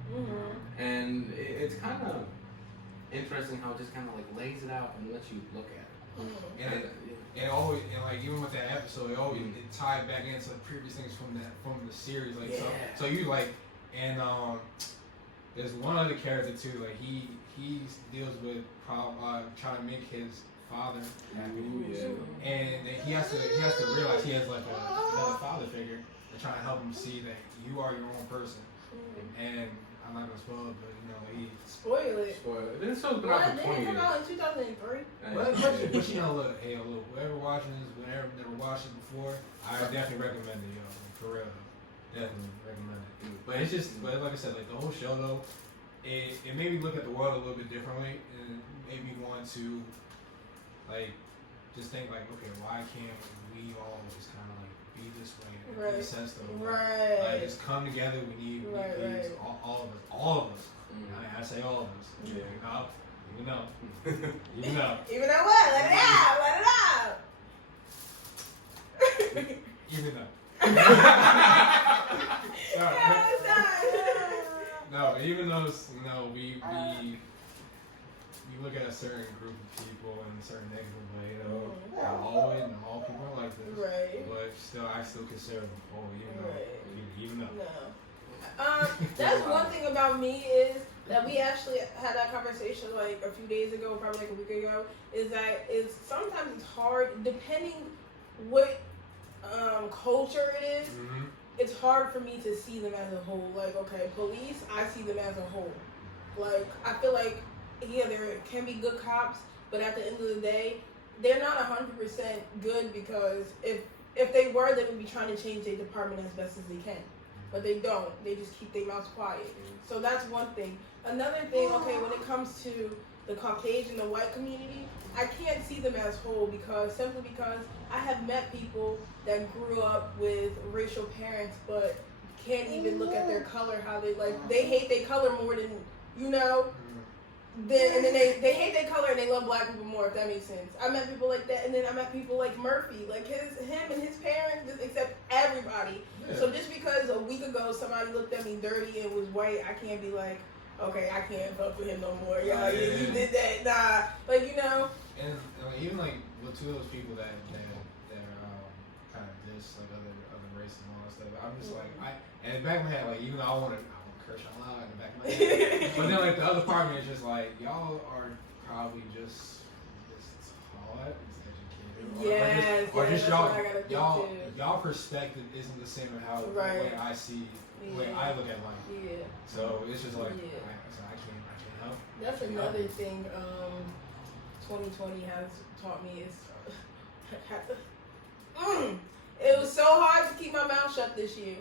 And it's kind of interesting how it just kind of like lays it out and lets you look at it. And always, and like even with that episode, it always it tied back into the previous things from the series. Like so you like, and there's one other character too. Like he deals with trying to make his father happy, and he has to realize he has like another father figure and trying to help him see that you are your own person. And I'm not gonna spoil it, but you know he spoil it. This show's been out for 20 years. It came out in 2003. But you know, look, whoever watching this, whenever never watched it before, I definitely recommend it, yo, for real. Definitely recommend it. But it's just, but like I said, like the whole show though, it made me look at the world a little bit differently, and made me want to, like, just think like, okay, why can't we all just kind of like be this way in a sense though? Like, just come together. We need all of us. I say all of us. Even though what? Let it out. Even though. No, even though we look at a certain group of people in a certain negative way, not all people are like this. But I still consider them whole, even though. No. That's one thing about me is that we actually had that conversation like a few days ago, probably like a week ago, is that sometimes it's hard, depending what culture it is, it's hard for me to see them as a whole. Like, okay, police, I see them as a whole. Like, I feel like, there can be good cops, but at the end of the day, they're not 100% good because if they were, they would be trying to change their department as best as they can. But they don't. They just keep their mouths quiet. So that's one thing. Another thing, okay, when it comes to the Caucasian, the white community, I can't see them as whole simply because I have met people that grew up with racial parents, but can't even look at their color how they like. They hate their color more than you know. And then they hate their color and they love black people more, if that makes sense. I met people like that, and then I met people like Murphy, like him and his parents, just accept everybody. Yeah. So just because a week ago somebody looked at me dirty and was white, I can't be like, okay, I can't fuck with him no more. You did that, nah. Like, you know. And even like with two of those people that kind of diss like other races and all that stuff, I'm just like, and in the back of my head, like, even though I want to curse out loud in the back of my head, but then like the other part of me is just like, y'all are probably just taught, yes, or just y'all perspective isn't the same as how the way I see, the way I look at life. Yeah. So it's just like, I can't help. That's another thing 2020 has taught me is it was so hard to keep my mouth shut this year.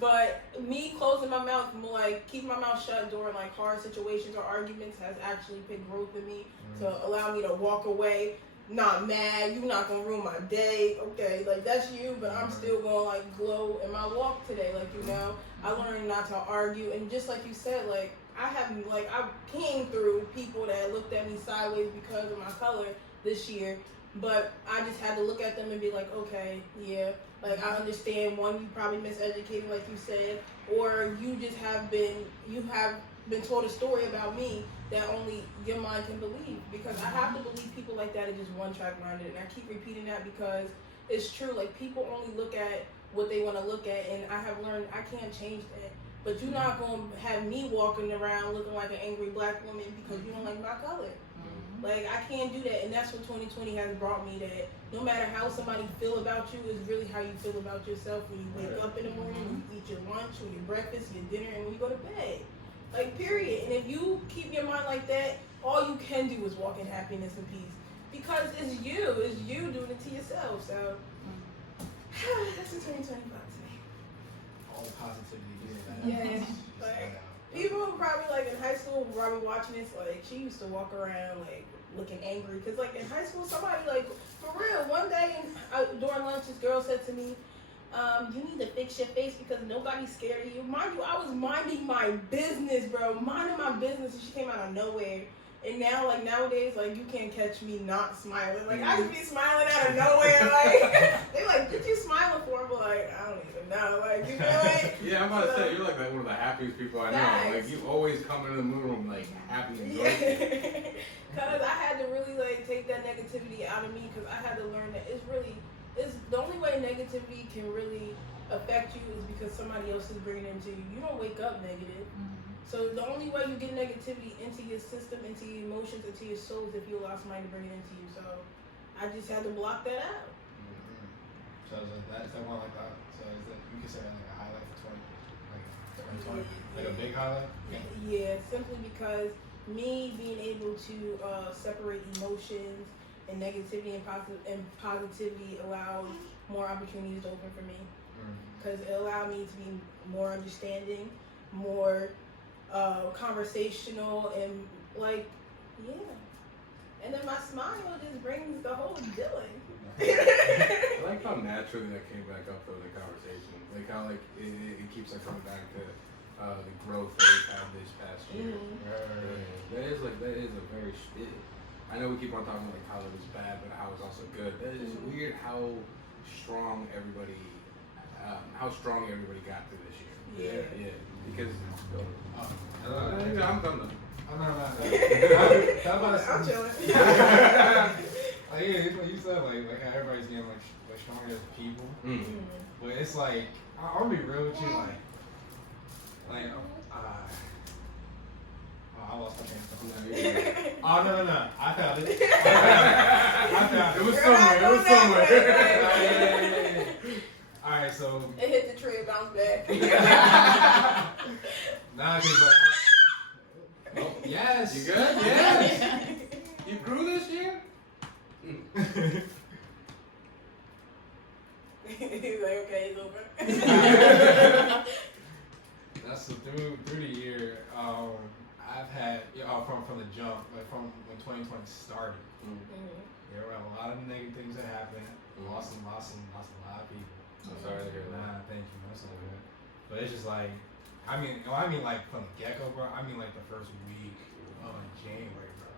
But me closing my mouth, like keeping my mouth shut during like hard situations or arguments has actually picked growth in me to allow me to walk away, not mad, you not gonna ruin my day, okay, like that's you, but I'm still gonna like glow in my walk today, like, you know, I learned not to argue, and just like you said, like, I came through people that looked at me sideways because of my color this year, but I just had to look at them and be like, okay, yeah, like I understand, one, you probably miseducated like you said, or you have been told a story about me that only your mind can believe, because I have to believe people like that are just one track minded, and I keep repeating that because it's true, like people only look at what they want to look at, and I have learned I can't change that. But you're not going to have me walking around looking like an angry black woman because you don't like my color. Mm-hmm. Like, I can't do that. And that's what 2020 has brought me, that no matter how somebody feel about you, is really how you feel about yourself when you wake up in the morning, when you eat your lunch, or your breakfast, your dinner, and when you go to bed. Like, period. And if you keep your mind like that, all you can do is walk in happiness and peace. Because it's you doing it to yourself. So, that's the 2025 to me. All positivity. Yes, like people who probably like in high school were probably watching this, like she used to walk around like looking angry, because like in high school somebody like for real one day during lunch this girl said to me, you need to fix your face because nobody's scared of you. Mind you, I was minding my business, bro, minding my business, and she came out of nowhere. And now, like, nowadays, like, you can't catch me not smiling. Like, I just be smiling out of nowhere. Like, they like, what you smiling for? I'm like, I don't even know. Like, you know what? Yeah, I'm about to say, you're like one of the happiest people I know. Like, you always come into the moon room, like, happy and joyful. Because I had to really, like, take that negativity out of me, because I had to learn that it's the only way negativity can really affect you is because somebody else is bringing it into you. You don't wake up negative. So the only way you get negativity into your system, into your emotions, into your soul is if you allow somebody to bring it into you. So I just had to block that out. Mm-hmm. So is that one like that? So is that you consider that like a highlight for 2020? Like a big highlight? Yeah, simply because me being able to separate emotions and negativity and positivity allowed more opportunities to open for me. Because it allowed me to be more understanding, more conversational, and like, yeah. And then my smile just brings the whole joy. I like how naturally that came back up though, the conversation. Like how like it keeps like coming back to the growth that we've had this past year. That is a very I know we keep on talking like how it was bad, but how it was also good. That is weird how strong everybody got through this year. Yeah. Because I'm coming. I'm chilling. Like, yeah, it's like you said, like how everybody's getting like stronger as people. But it's like I'm gonna be real with you, I lost my train of thought. Oh no! I found it. It was somewhere. Yeah. All right, so it hit the tree and bounced back. Nah, cause like, oh, yes. You good? Yes. You grew this year? He's like, okay, it's over. That's so through the year. I've had from the jump, like from when 2020 started. There were a lot of negative things that happened. Lost a lot of people. I'm sorry to hear that. Nah, thank you. That's all good. But it's just like, I mean like from the get-go, bro. I mean like the first week of January, bro.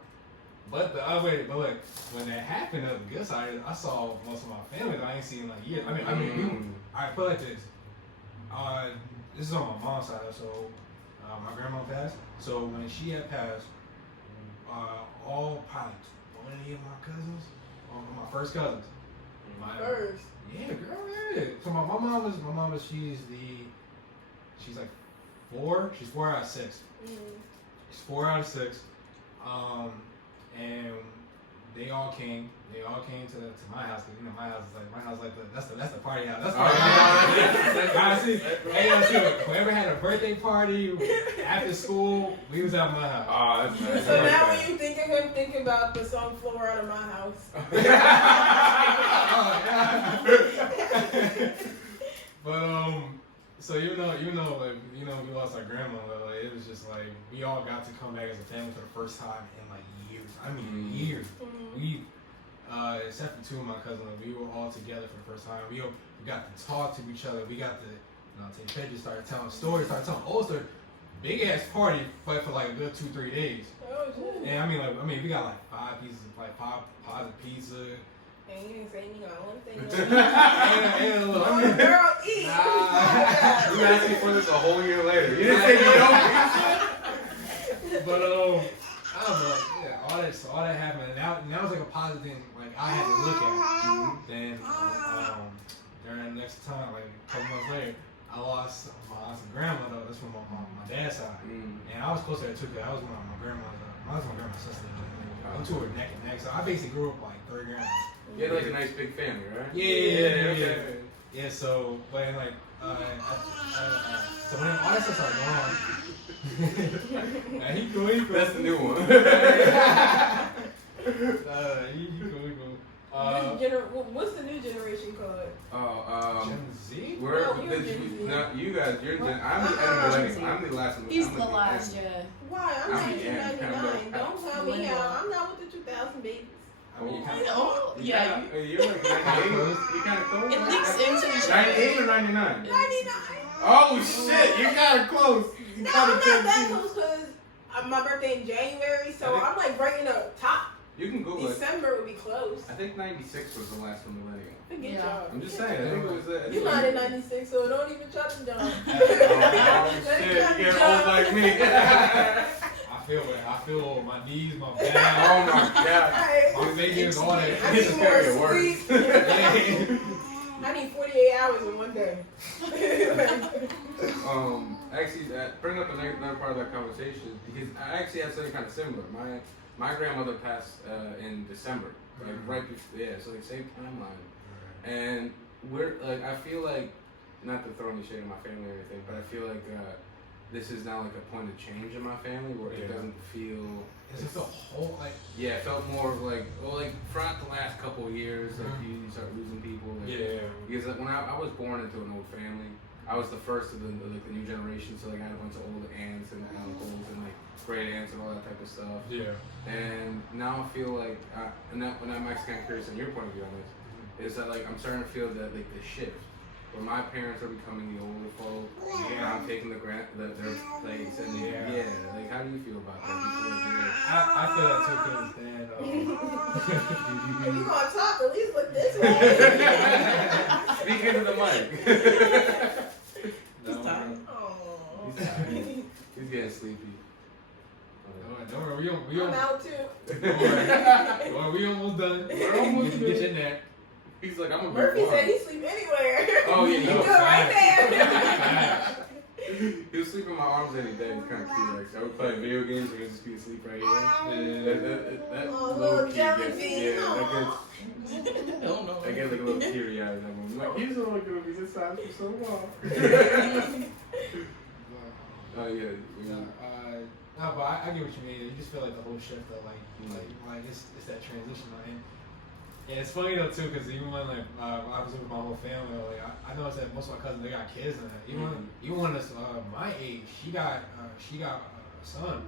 But the other way, but look, when that happened, the good side is I saw most of my family that I ain't seen in like years. I mean, I put it like this. This is on my mom's side, so my grandma passed. So when she had passed, all probably 20 of my cousins, my first cousins. First. Yeah, girl, yeah. So my mom is she's like 4. She's 4 out of 6. She's 4 out of 6. And they all came to my house, because you know my house is like that's the party house. That's the party house. Hey, whoever had a birthday party after school, we was at my house. Oh, that's nice. So now when you think of him, think about the song "Floor Out of My House." But so you know, we lost our grandmother. Like, it was just like we all got to come back as a family for the first time in like years. I mean, years. We, except for 2 of my cousins, we were all together for the first time. We got to talk to each other. We got to, take pictures, started telling stories, started telling old stories. Big ass party, but for like a good 2-3 days. Oh shit. And we got like 5 pieces, like 5 pots of pizza. And you didn't say you got one thing. and look, Girl, eat. You asked me for this a whole year later. You didn't say you don't. But I was like, yeah, all that happened, and now it's like a positive thing, like I had to look at. Then during the next time, like a couple months later, I lost my aunt and grandmother. That's from my dad's side, and I was close to her too, because I was my grandma's sister. I'm to her neck and neck, so I basically grew up like 3 grandmas. You had like a nice big family, right? Yeah. So, but like, so when all that stuff started going on, he cool. That's the new one. he cool. What's the new generation called? Gen Z? You guys, you're Gen. I'm the last one. He's the last, yeah. Why? I'm 1999. Don't tell me how. I'm not with the 2000 babies. Yeah. You're like 98. You kind of close. It leaks into each other. 98 or 99? 99. Oh shit! You got it close. No, I'm not that close because my birthday in January, so I'm like right in the top. You can Google it. December would be close. I think 96 was the last one millennial. Forget y'all. I'm just saying. I think it was. You're not in 96, so don't even try to jump. Oh shit! You get old like me. I feel my knees, my back. Oh my god. My fingers, all that. I need more sleep. I need 48 hours in one day. Actually, bring up another part of that conversation, because I actually had something kind of similar. My grandmother passed in December, like right before, so like same timeline. And we're like, I feel like, not to throw any shade in my family or anything, but I feel like this is now like a point of change in my family where it doesn't feel. It's just a whole like. Yeah, it felt more like throughout the last couple of years, like you start losing people. Like, because when I was born into an old family, I was the first of the new generation, so like I had a bunch of old aunts and uncles and like great aunts and all that type of stuff. Yeah. And now I feel like, and I'm actually kind of curious on your point of view on this, is that like I'm starting to feel that like the shift. Where my parents are becoming the older folk, and I'm taking their place, and like how do you feel about that? I feel that too, because If you gonna talk, at least look this way. Speak into the mic. He's tired. He's getting sleepy. Don't worry, I'm out too. Don't worry, we almost done. We're almost done. Get in there. He's like, I'm gonna Murphy said he sleep anywhere. Oh yeah, you do it right there. He'll sleep in my arms any day. It's kind of cute. Like, I would play video games and he'll just be asleep right here. That little kid gets, I get like a little teary eyed. I'm like, he's only gonna be this size for so long. Oh yeah. No, but I get what you mean. You just feel like the whole shift of like it's that transition, right? And it's funny though too, because even when like I was with my whole family, like I noticed that most of my cousins, they got kids, and even when it's my age, she got a son,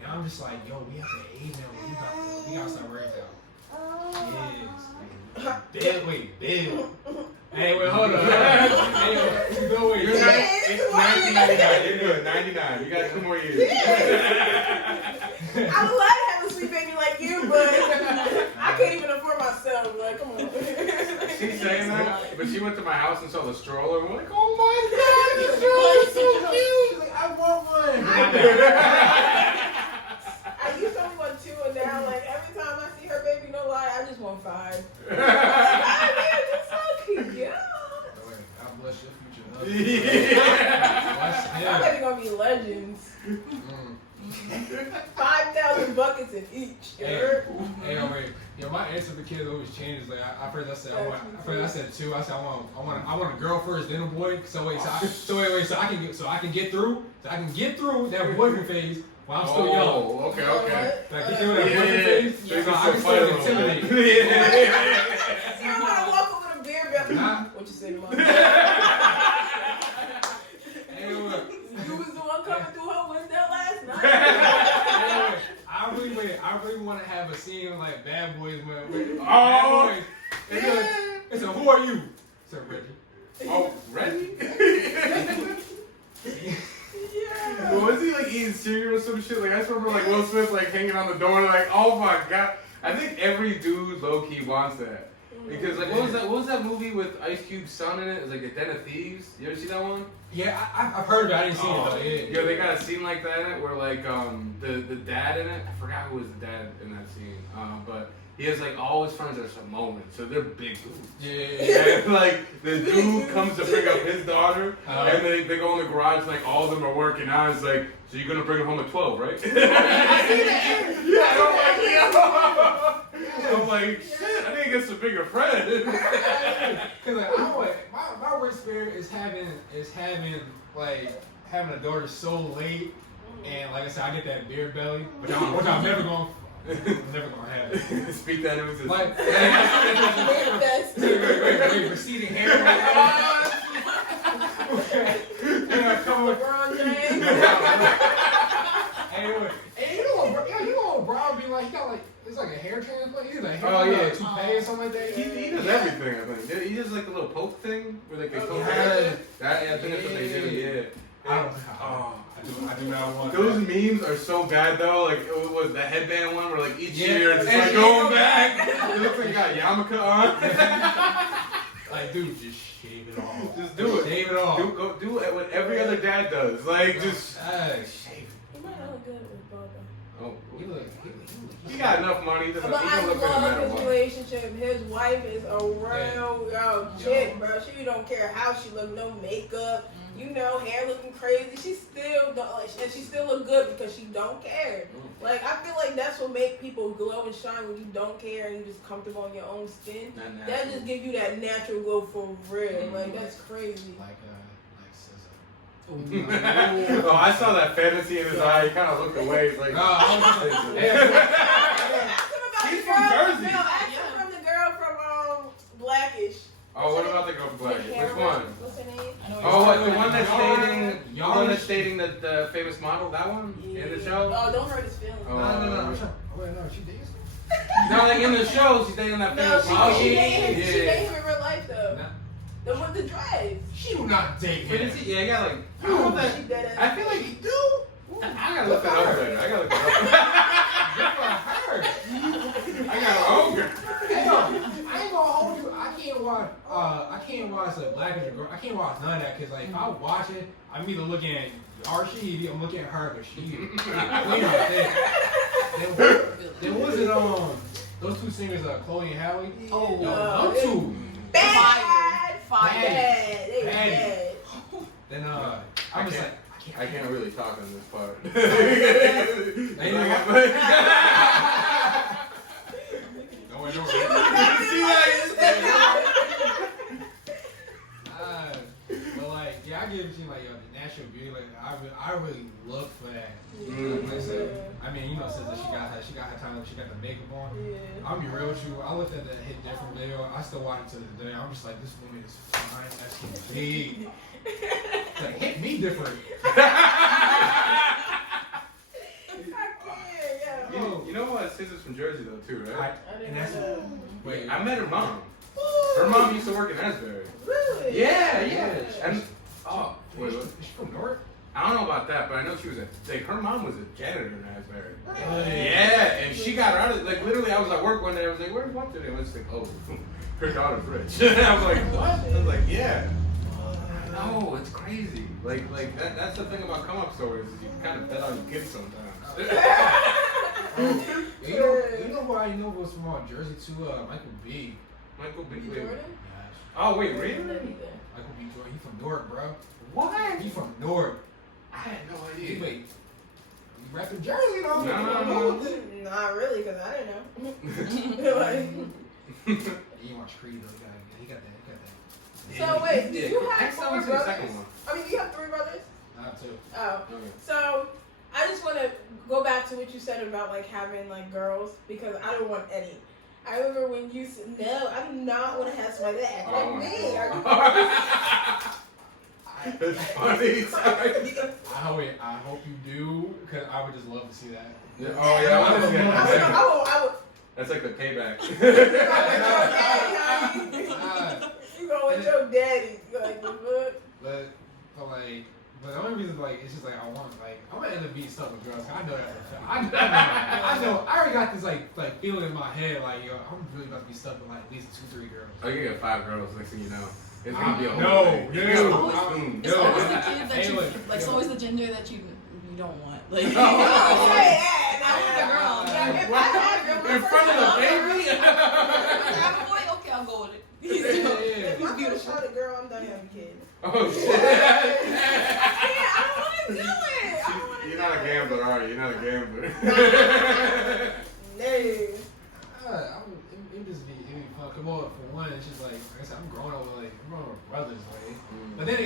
and I'm just like, yo, we have to age now. We gotta start worrying about kids. Bill. Hey, wait, hold on. Hey, no way. You're not. $19.99. You're good. $99. You got 2 more years. I would love to have a sweet baby like you, but I can't even afford myself. Like, come on. She's saying that, but she went to my house and saw the stroller and we're like, oh my god, the stroller's so cute. She's like, I want one. I used to only want 2, and now, like, every time I see her baby, no lie, I just want 5. Like, I mean, it's so cute. God bless your future husband. My baby gonna be legends. 5,000 buckets in each. Hey, wait. Yo, my answer for kids always changes. Like I first I said I said 2. I said I want a girl first, then a boy. So wait, so I can get through that boyfriend phase while I'm still young. Okay. Like get through that boyfriend phase. So I can still intimidate. You don't want to walk over with a beer belly. What you say, Mom? Hey, look. You was the one coming through her window last night. I really want to have a scene like Bad Boys when Bad Boys. It's a who are you? It's a Reggie. Oh, Reggie? Yeah. Well, was he like eating cereal or some shit? Like I just remember like Will Smith like hanging on the door like, oh my god. I think every dude low key wants that. Because like what was that movie with Ice Cube's son in it? It was like A Den of Thieves. You ever see that one? Yeah, I've heard of it. I didn't see it though. Yeah, they got a scene like that in it where like the dad in it. I forgot who was the dad in that scene. But he has like all his friends are Samoan, so they're big dudes. Yeah. And like the dude comes to pick up his daughter, and they go in the garage and like all of them are working out. It's like, so you're gonna bring her home at 12, right? I'm like, shit, I need to get some bigger friends. Cause like my worst fear is having a daughter so late, and like I said, I get that beer belly, which I'm never gonna have it. Speak that into existence. Like, wait, receding hair. LeBron James. Anyway, and you know what Brown be like? He got like, it's like a hair transplant. He's like, toupee or something like that. He does everything, I think. He does like the little poke thing where like they poke hair. I think that's what they do, yeah. I do not want those that. memes are so bad though. Like it was the headband one where like each year it's like going back. It looks like you got yarmulke on. Like, dude, just shave it off. Just do it. Shave it off. Do it what every other dad does. Like just shave it. He might not look good with Bubba. Oh, He got enough money. He But don't I look good no matter love his what. relationship. His wife is a real chick, bro. She don't care how she look, no makeup, you know, hair looking crazy. She still and she still look good because she don't care. Like I feel like that's what make people glow and shine when you don't care and you just comfortable in your own skin. That just give you that natural glow for real. Like that's crazy. Like SZA. Oh, I saw that fantasy in his eye. He kind of looked away. He's like, He's from Jersey. No, actually from the girl from Blackish. oh, what about the girl from Black? Which one? What's her name? Oh, what, the one that's dating the famous model? That one in the show? Oh, don't hurt his feelings. Oh. No, she dates him? No, like in the show, she's dating that No, famous model. she dated him in real life though. Nah. The with the dreads. She will not date But him. is he? Yeah, he got like. I don't know that. She dead ass. I feel like he do. I gotta look that up later. I gotta look that up. I got an ogre. Hey, yo, I ain't gonna hold you. I can't watch like Blackish or Girl. I can't watch none of that because like if I watch it, I'm either looking at I'm looking at her, but she Then was it those two singers Chloe and Halle? Oh, those two. Bad. Fire. Bad. They Bad. bad. Then I'm just like I can't really talk on this part. Don't but like, yeah, I give you like the natural beauty. Like, I really look for that. Like I said, I mean, you know, since she got her time, she got the makeup on. Yeah. I'll be real with you. I looked at that Hit Different video. I still watch it to this day. I'm just like, this woman is fine as can be. Like, hit me different. I can't. You know what? SZA's from Jersey though too, right? And that's wait. I met her mom. Her mom used to work in Asbury. Really? Yeah. And Wait, what? Is she from Newark? I don't know about that, but I know she was her mom was a janitor in Asbury. Really? Yeah, and she got her out of literally. I was at work one day. I was like, "Where's what today?" I was like, "Oh, her daughter's rich." I was like, "What?" I was like, "Yeah." No, it's crazy. Like that's the thing about come up stories is you kind of bet on your kids sometimes. You know who I know was from Jersey too? Michael B. Michael B. Jordan? Oh wait, really? Michael B. Jordan. He from Newark, bro. What? He from Newark. I had no He idea. wait. You rapping Jersey though? No. Not really, because I didn't know. Like, You watch Creed though. He got that. so wait, did you have Next time four we see the brothers? second one. I mean, do you have 3 brothers? Not too. Oh. Okay. So I just want to go back to what you said about like having like girls because I don't want any. I remember when you said no, I do not want to have somebody that act like me. That's funny. Sorry. I hope you do, because I would just love to see that. Yeah, oh yeah, I want to see that. I would. That's like the payback. You go with your daddy. Like the fuck. But the only reason it's just like I'm gonna end up being stuck with girls. I know that. I know. I already got this like feeling in my head I'm really about to be stuck with like at least 2-3 girls. Oh, you get 5 girls next thing you know. It's gonna be a whole No, thing. dude. It's always the kid that you Look. like. It's always the gender that you don't want. Like. In In front of the baby. I'm a boy. Okay, I'll go with it. If my girl shot a girl, I'm done having kids. Oh shit. I don't want to do it. You're not a gambler, are you? You're not a gambler. No. It just be fun. Come on, for one, it's just like I said, I'm growing up with brothers, like. But then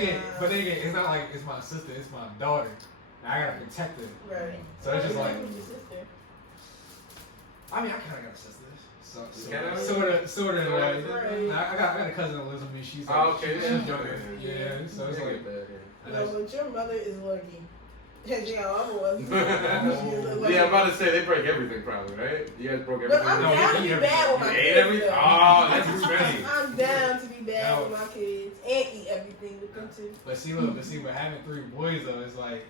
again, it's not like it's my sister, it's my daughter. And I gotta protect her. Right. So it's just like, Who's your sister? I mean, I kind of got a sister. Sort of. Right. I got a cousin that lives with me. She's Okay, she's yeah. younger. Yeah, so it's like. No, but your mother is lucky. Yeah, I was. Yeah, I'm about to say they break everything, probably, right? You guys broke But everything. I'm No, down to be you bad with my You ate kids. everything? though. Oh, that's expensive. I'm down to be bad with my kids and eat everything with them too. But see, but having 3 boys though, it's like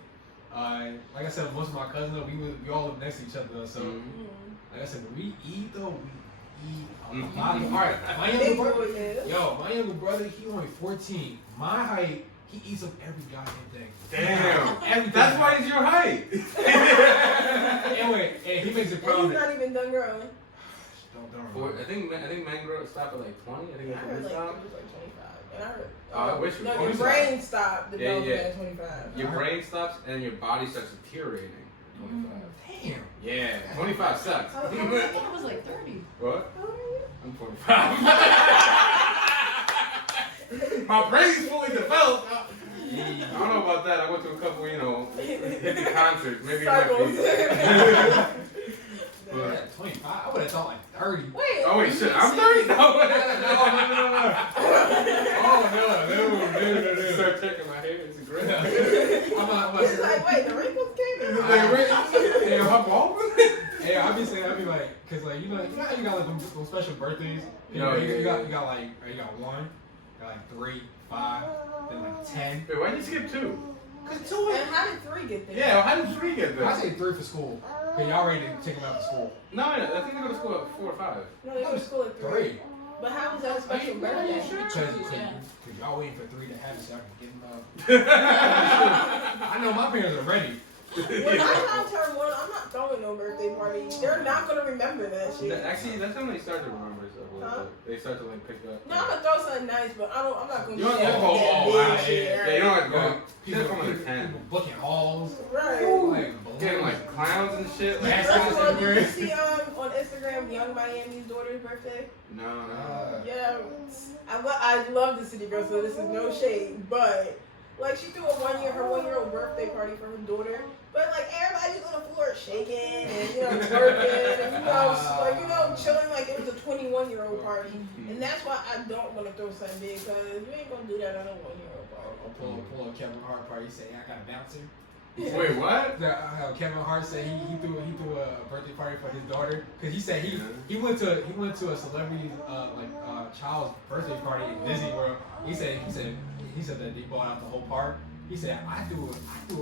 I said, most of my cousins though, we all live next to each other though. So like I said, when we eat though, we eat a lot. All right, my younger brother, my younger brother, he only 14. My height, he eats up every goddamn thing. Damn. Everything. That's why he's your height. Anyway, and he makes it And proud. he's not even done growing. Don't. I think mangrove stopped at like 20. I think I that's heard when like it it stopped. was like 25. And I heard. Oh, I wish it was no, your 25. brain stopped developing Yeah. at 25. Your brain stops and your body starts deteriorating. at 25. Damn. Yeah, 25 sucks. I think it was like 30. What? How old are you? I'm 25. My brain's fully developed. I don't know about that. I went to a couple, hippie concerts. Maybe it might Circles. be. Yeah, 25. I would have thought like 30. Wait. Oh wait, shit! I'm 30. No. No. Oh no. Start checking my hair. It's great. I'm It's like, wait, the wrinkles came in? Hey, hop off. Hey, obviously, I'd be like, cause like you know how you got like those special birthdays. You got 1, you got 3, 5, then like 10. Wait, why'd you skip 2? Cause 2 And how did 3 get there? Yeah, how did 3 get there? I say 3 for school. Cause y'all ready to take them out to school. No, I think they go to school at 4 or 5. No, they go to school at 3. 3. But how was that a special birthday? Cause y'all waiting for 3 to have it so I can get them out. I know my parents are ready. When my child turned 1, I'm not throwing no birthday party. They're not gonna remember that shit. Actually, that's when they start to remember stuff. Huh? They start to pick up. No, I'm gonna throw something nice, but I'm not gonna You do don't that. have to go all big out. shit, Yeah, you don't have to go. People, People from the 10. people booking halls. Right. Like, Getting like clowns and shit. First Mass of all, did you everywhere. see on Instagram Young Miami's daughter's birthday? No. Yeah, I love the city girl, so this is no shade, but like she threw her 1-year-old birthday party for her daughter, but like everybody's on the floor shaking and twerking and chilling like it was a 21-year-old party, and that's why I don't want to throw something big because you ain't gonna do that on a 1-year-old party. I'll pull a Kevin Hart party. Say I got a bouncer. Wait, what? How Kevin Hart said he threw a birthday party for his daughter because he said he went to a celebrity's child's birthday party in Disney World. He said that they bought out the whole park He said, I threw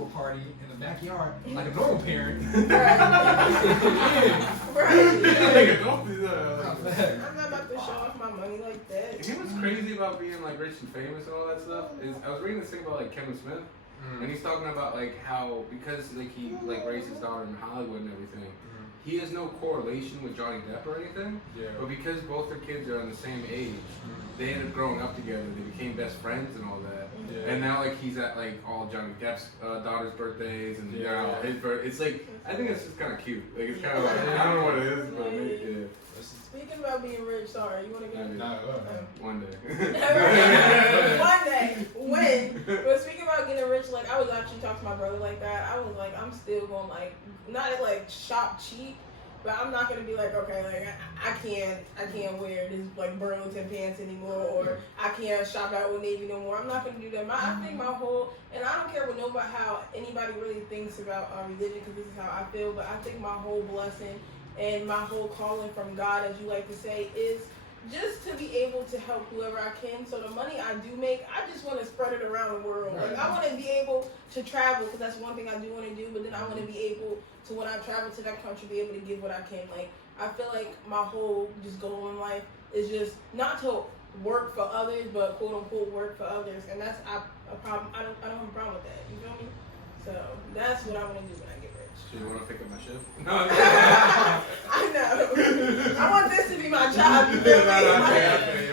a party in the backyard like a normal parent. Right. Nigga, don't do that. I'm not about to show off my money like that. You know what's crazy about being like rich and famous and all that stuff is I was reading this thing about like Kevin Smith, and he's talking about like how because like he like raised his daughter in Hollywood and everything, he has no correlation with Johnny Depp or anything. Yeah. But because both their kids are on the same age, they ended up growing up together. They became best friends and all that. Yeah. And now like he's at like all Johnny Depp's daughter's birthdays and they're all his birthday. It's like I think it's just kind of cute. Like it's kind of like I don't know what it is, but yeah. Speaking about being rich, sorry, you want to get into One day. One day. When? But speaking about getting rich, like I was actually talking to my brother like that. I was like, I'm still going like not like shop cheap, but I'm not gonna be like, okay, like I can't wear this like Burlington pants anymore, or I can't shop at Old Navy no more. I'm not gonna do that. I think my whole, and I don't care what nobody how anybody really thinks about religion, because this is how I feel. But I think my whole blessing and my whole calling from God, as you like to say, is just to be able to help whoever I can. So the money I do make, I just want to spread it around the world. Like I want to be able to travel, because that's one thing I do want to do. But then I want to be able to, when I travel to that country, be able to give what I can. Like I feel like my whole just goal in life is just not to work for others, but quote unquote work for others. And that's a problem. I don't have a problem with that. You feel me? So that's what I want to do when I get rich. Do you want to pick up my shift? No. I know. I want this to be my job. You feel me?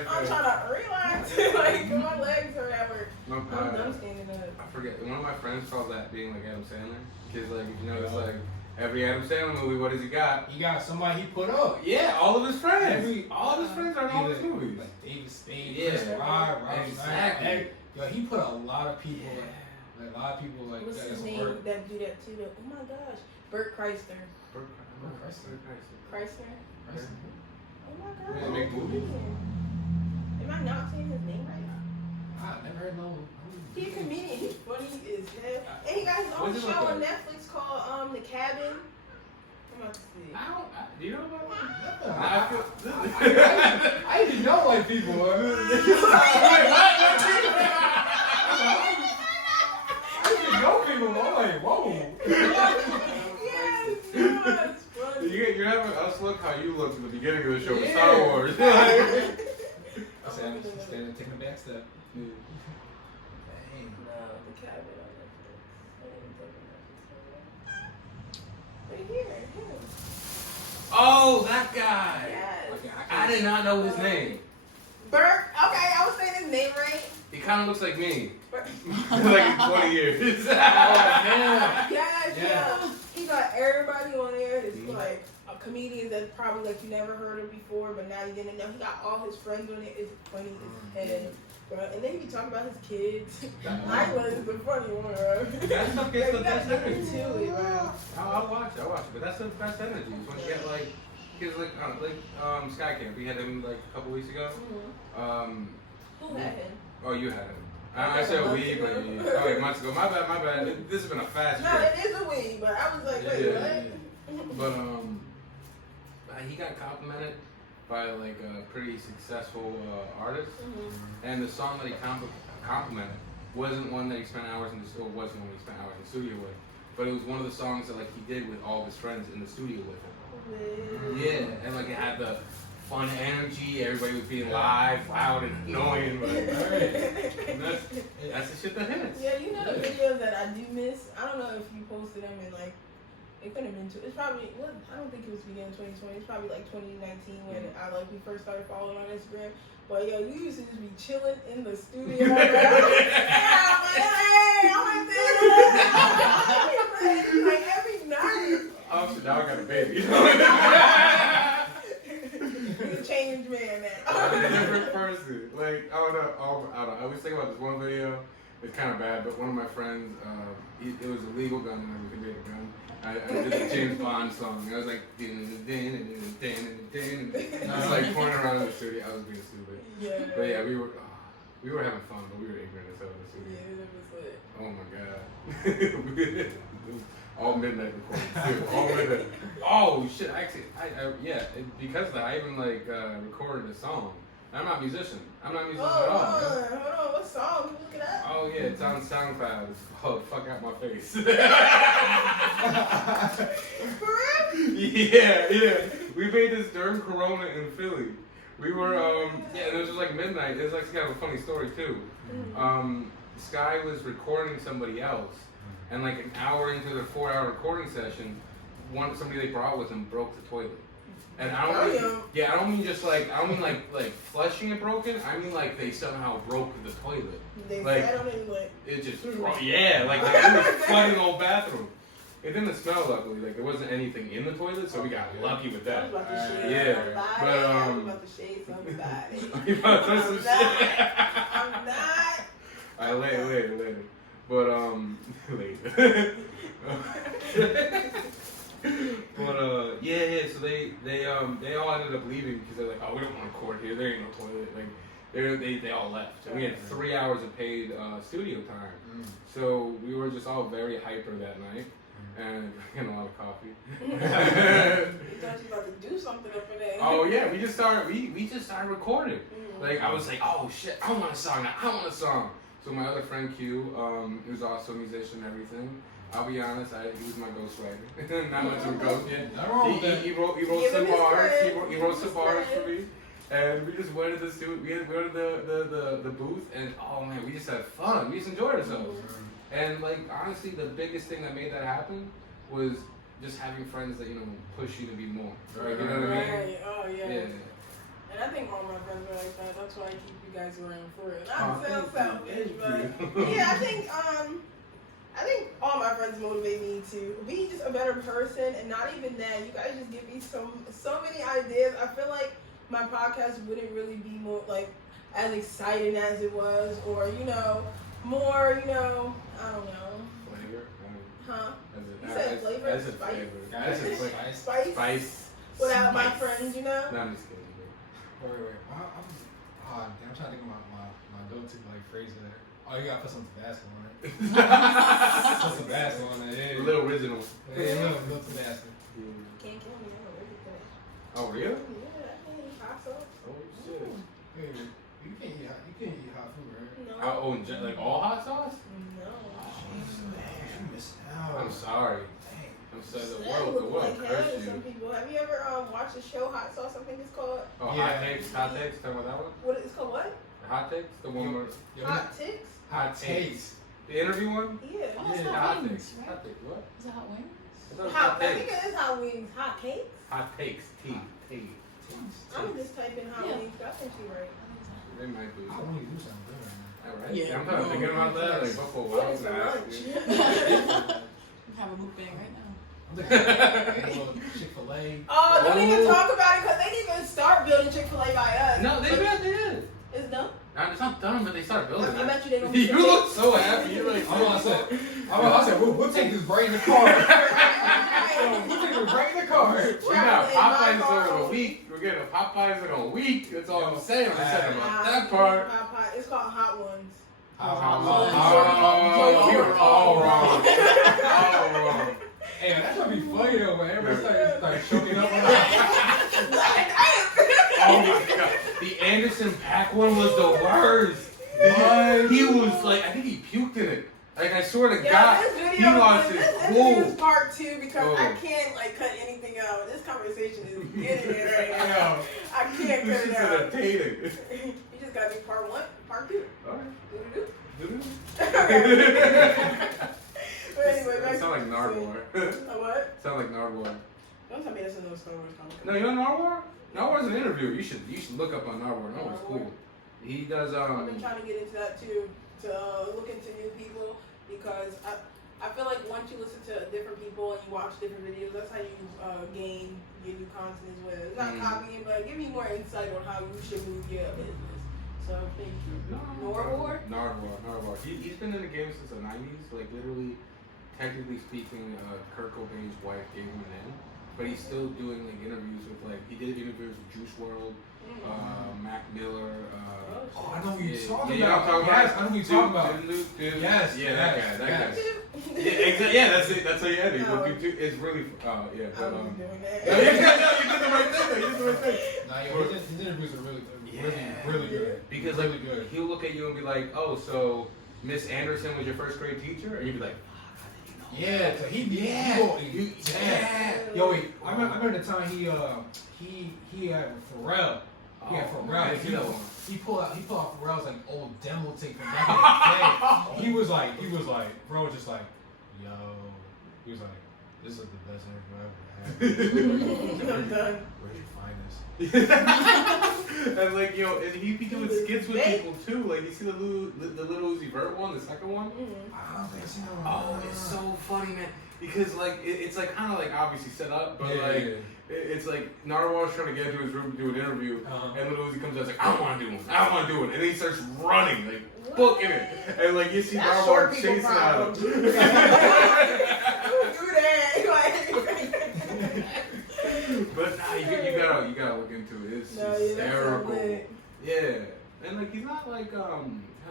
I'm trying to relax. Like my legs hurt at work. I'm standing up. I forget. One of my friends calls that being like Adam Sandler. Because like if you know, it's like every Adam Sandler movie. What does he got? He got somebody he put up. Yeah, all of his friends. All of his friends are in all his movies. Like David Spade, Yeah. Chris Rock, Exactly. Yo, he put a lot of people. Like a lot of people like. What's his name that do that too? Oh my gosh, Bert Kreischer. Chrysler. Kreischer. Oh my Yeah, gosh. make movies. Am I not saying his name right? I never heard no. He's a comedian. He's funny as hell. And he got his own What's it show look on like? Netflix called The Cabin. I'm about to see. Do you know about that? I didn't know white people. Wait, what? I didn't know people. I'm like, whoa. Yes, it's funny. You're having us look how you looked at the beginning of the show with Star Wars. I said, I'm just standing taking a back step. No, The Cabin on Netflix. Right here. Oh, that guy. Yes. I did not know his name. Bert. Okay, I was saying his name right. He kind of looks like me. Bert. Like in 20 years. Yes, Yeah. yeah. He got everybody on there. It's like a comedian that probably like you never heard of before, but now you didn't know. He got all his friends on it. It's funny as hell. Bro. And then he be talking about his kids. I was the funny one, bro. That stuff gets the best Into energy. it, bro. I'll watch it. But that's the best energy. Is when you get like, because Sky Camp. We had him like a couple weeks ago. Who had him? Oh, you had him. I said we, but oh wait, months ago. My bad. This has been a fast No, trip. it is a we, but I was like, wait, what? But he got complimented by like a pretty successful artist, and the song that he complimented wasn't one that he spent hours in the studio. Wasn't one he spent hours in the studio with, but it was one of the songs that like he did with all of his friends in the studio with him. Yeah, and like it had the fun energy. Everybody was being live, loud, and annoying. But that's the shit that hits. Yeah, you know the videos that I do miss. I don't know if you posted them in like. It couldn't have been too. It's probably. Well, I don't think it was beginning 2020. It's probably like 2019 when we first started following on Instagram. But yo, you used to just be chilling in the studio. Like, hey, I went there. Like every night. Oh, so now I got a baby. He's a changed man now. I'm a different person. Like, I don't know. I always think about this one video. It's kind of bad, but one of my friends, it was a legal gun and everything. We had a gun. I did the James Bond song. I was like, it's like pointing around in the studio. I was being stupid. Yeah. But yeah, we were having fun, but we were ignorant as hell in the studio. Yeah, it was lit. Oh my god. All midnight recording too. All midnight. Oh shit! Actually, because of that, I even like recorded a song. I I'm not a musician. I'm not a musician Oh, at all. hold on. What song? Can you look it up? Oh yeah, it's on SoundCloud. Oh, fuck out my face. For real? Yeah. We made this during Corona in Philly. We were, and it was just like midnight. It was like kind of a funny story too. Sky was recording somebody else, and like an hour into the 4-hour recording session, somebody they brought with them broke the toilet. And I don't mean just like, I don't mean like flushing it broken. I mean like they somehow broke the toilet. They like, sat on it like. it just, yeah, like it was flooding the whole bathroom. It didn't smell luckily, like there wasn't anything in the toilet, so we got lucky with that. I was about to shade Yeah, somebody. but I was about to shade somebody. You about to throw some shit? I'm not. Alright, later. But later. But yeah. So they all ended up leaving because they're like, oh, we don't want to record here. There ain't no toilet. Like they all left, and we had 3 hours of paid studio time. So we were just all very hyper that night, and drinking a lot of coffee. You thought you about to do something up in there. Oh yeah, we just started recording. Like I was like, oh shit, I want a song now. I want a song. So my other friend Q, who's also a musician and everything. I'll be honest, he was my ghostwriter. Not much of a ghost yet. He wrote some bars. He wrote some bars for me. And we just went to the studio. We went to the booth, and oh man, we just had fun. We just enjoyed ourselves. And like honestly, the biggest thing that made that happen was just having friends that push you to be more. Right? You know what I mean? Right. Oh yeah. Yeah. And I think all my friends are like that. That's why I keep you guys around for it. Not to sound selfish, but yeah, I think all my friends motivate me to be just a better person, and not even that. You guys just give me so many ideas. I feel like my podcast wouldn't really be more like as exciting as it was, or more, I don't know. Flavor. Huh? You said flavor? I said flavor. Spice. Without my friends, No, I'm just kidding. Wait. I'm trying to think of my go-to phrase there. Oh, you gotta put some Tabasco on it. Put some Tabasco on it. Yeah. A little original. Yeah, a little Tabasco. Can't kill me. I know everything. Oh, really? Yeah, I can eat hot sauce. Oh shit. Hey, you can't eat hot food, right? No. Like all hot sauce? No. You missed out. I'm sorry. I'm sorry. The world like hell cursed to some you. people. Have you ever watched the show Hot Sauce? I think it's called. Oh, Yeah. Hot Takes. Talking about that one? What it's called? What? Hot Takes? The one where Hot Ticks? Hot Takes. The interview one? Yeah. Oh, it's Yeah, hot Hot wings, Takes. right? Hot Takes. What? Is it hot wings? I thought it was I think Takes. it is hot wings. Hot cakes? Hot Takes. Tea. I'm just typing hot Yeah. wings. I think you're right. I think it's They might be. I want you to do something good right now. Alright. Yeah. I'm kind of thinking about that. Like, Buffalo What Wild is for Wings. lunch? hot. We have a mukbang right now. I'm thinking a little Chick-fil-A. Oh, don't even talk about it because they didn't even start building Chick-fil-A by us. No, they did. It's done? It's not done, but they started building I it. bet you they don't. You look so happy. You're like, I said, we'll take this brain in the car. We'll take this brain in the car. We got Popeyes in a week. We're getting a Popeyes in a week. That's all I'm saying. I'm saying about that part. It's called Hot Ones. Oh, you were all wrong. All wrong. Hey, that's gonna be funny though, man. Everybody start choking up. Oh my god. The Anderson Paak one was the worst. What? He was like, I think he puked in it. Like, I swear to God, he lost his This cool. is part 2 because I Oh. can't cut anything out. This conversation is getting there right I now. know. I can't cut This it is out. entertaining. You just gotta do part 1, part 2. Alright. Doo-doo-doo. Okay. But anyway, back It sound like to Nardwar. A what? Sound like Nardwar. Don't tell me that's another Star Wars comic. No, you know Nardwar? Nardwar's an interviewer. You should look up on Nardwar. Nardwar's cool. He does I've been trying to get into that too, to look into new people, because I feel like once you listen to different people and you watch different videos, that's how you gain your new content as well. It's not copying, but give me more insight on how you should move your business. So thank you. Nardwar? Nardwar. He's been in the game since the 90s. Like, literally, technically speaking, Kurt Cobain's wife gave him an N. But he's still doing like interviews with he did interviews with Juice WRLD, Mac Miller. Oh, I know what you're talking yeah, about. Yes, I know what you're talking about. Yes, yeah, that guy. Yes. Yeah, exactly. Yeah, that's it. That's how you edit. Oh. It's really. Yeah, but I was doing that. no, you did the right thing. You did the right thing. Nah, his interviews are really good. really good. Because really like good. he'll look at you and be like, oh, so Miss Anderson was your first grade teacher, and you'd be like, Yeah, so Yo, wait, I remember the time he had Pharrell. He had Pharrell. He pulled out Pharrell's like old demo tape from back in the day. He was like, bro, was just like, yo, he was like, this is the best interview I've ever had. I'm done. Where'd you find this? And like and he'd be doing skits with people too. Like you see the little Uzi Vert one, the second one. I don't think I've seen that one. Oh, it's so funny, man. Because like it's like kind of like obviously set up, but it's like Narwhal's trying to get into his room to do an interview, and little Uzi comes out like, I don't want to do one, and then he starts running, like booking it, and like you see Narwhal chasing at him. Who do that? But nah, you gotta look into it. It's hysterical. Yeah, and like he's not like how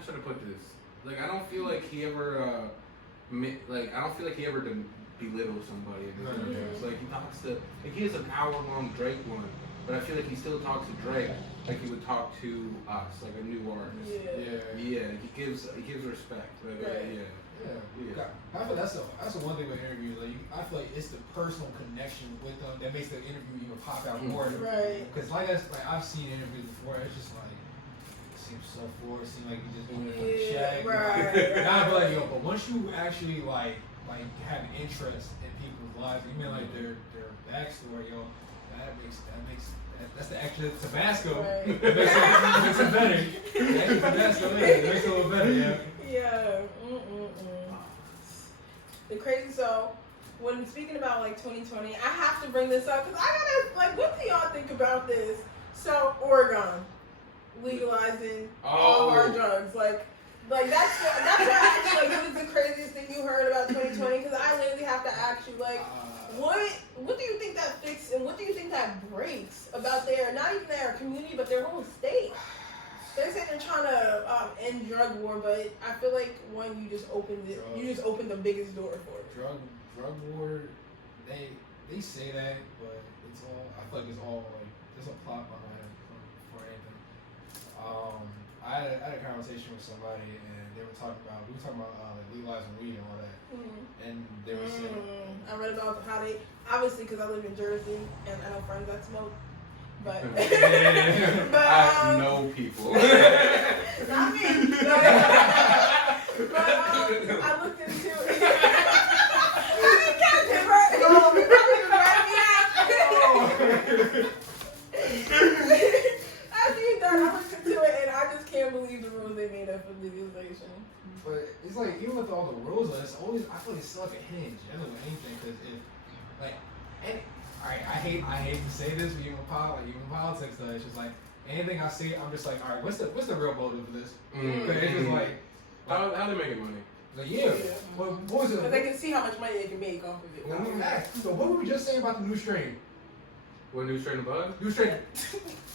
should I put this? Like I don't feel like he ever belittle somebody in his interviews. Like he talks to he has an hour-long Drake one, but I feel like he still talks to Drake like he would talk to us, like a new artist. Yeah. He gives respect. Like, Yeah. I feel that's the one thing with interviews. Like I feel like it's the personal connection with them that makes the interview even pop out more. Right. Because I've seen interviews before. It's just like it seems so forced. Seems like you just doing it for the check. Right. And I feel like but once you actually like have an interest in people's lives, even like their backstory, that's the extra Tabasco. Right. It makes it better. The extra Tabasco, it makes it a little better, yeah. Yeah. The crazy. So, when speaking about like 2020, I have to bring this up because I gotta like, what do y'all think about this? So, Oregon legalizing all of our drugs, like that's what actually like what is the craziest thing you heard about 2020? Because I literally have to ask you like, what do you think that fixes and what do you think that breaks about not even their community but their whole state? They're saying they're trying to end drug war, but I feel like you just opened the biggest door for it. Drug war, they say that, but it's all. I feel like it's all like there's a plot behind it for anything. I had a conversation with somebody and we were talking about legalizing weed and all that, and they were saying. I read about how they obviously because I live in Jersey and I know friends that smoke. But I know people. Not me. But I looked into it. I didn't catch it, right? After you done, I looked into it and I just can't believe the rules they made up for legalization. But it's like even with all the rules, it's always I feel like it's still like a hidden agenda with anything because I hate to say this, but even politics though, it's just like anything I see, I'm just like, all right, what's the real motive for this? Because it's just like, how they making money? Like what was it? Because they can see how much money they can make off of it. So what were we just saying about the new strain? What new strain of bud? New strain.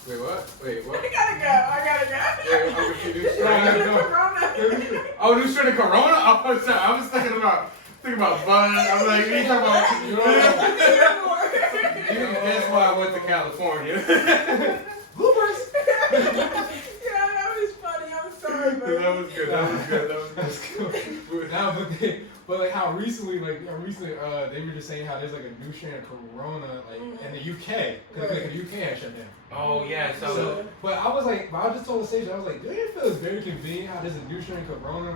Wait, what? I gotta go. Wait, I'm confused. New strain of Corona. Oh, new strain of Corona? Oh, sorry. I was thinking about bud. I'm like, you talking about? That's why I went to California. Bloopers. Yeah, that was funny. I'm sorry, man. That was good. But like how recently they were just saying how there's like a new strain of Corona in the UK because the UK had shut down. Oh yeah, so but I was just told the station I was like, do you feel it's very convenient how there's a new strain of Corona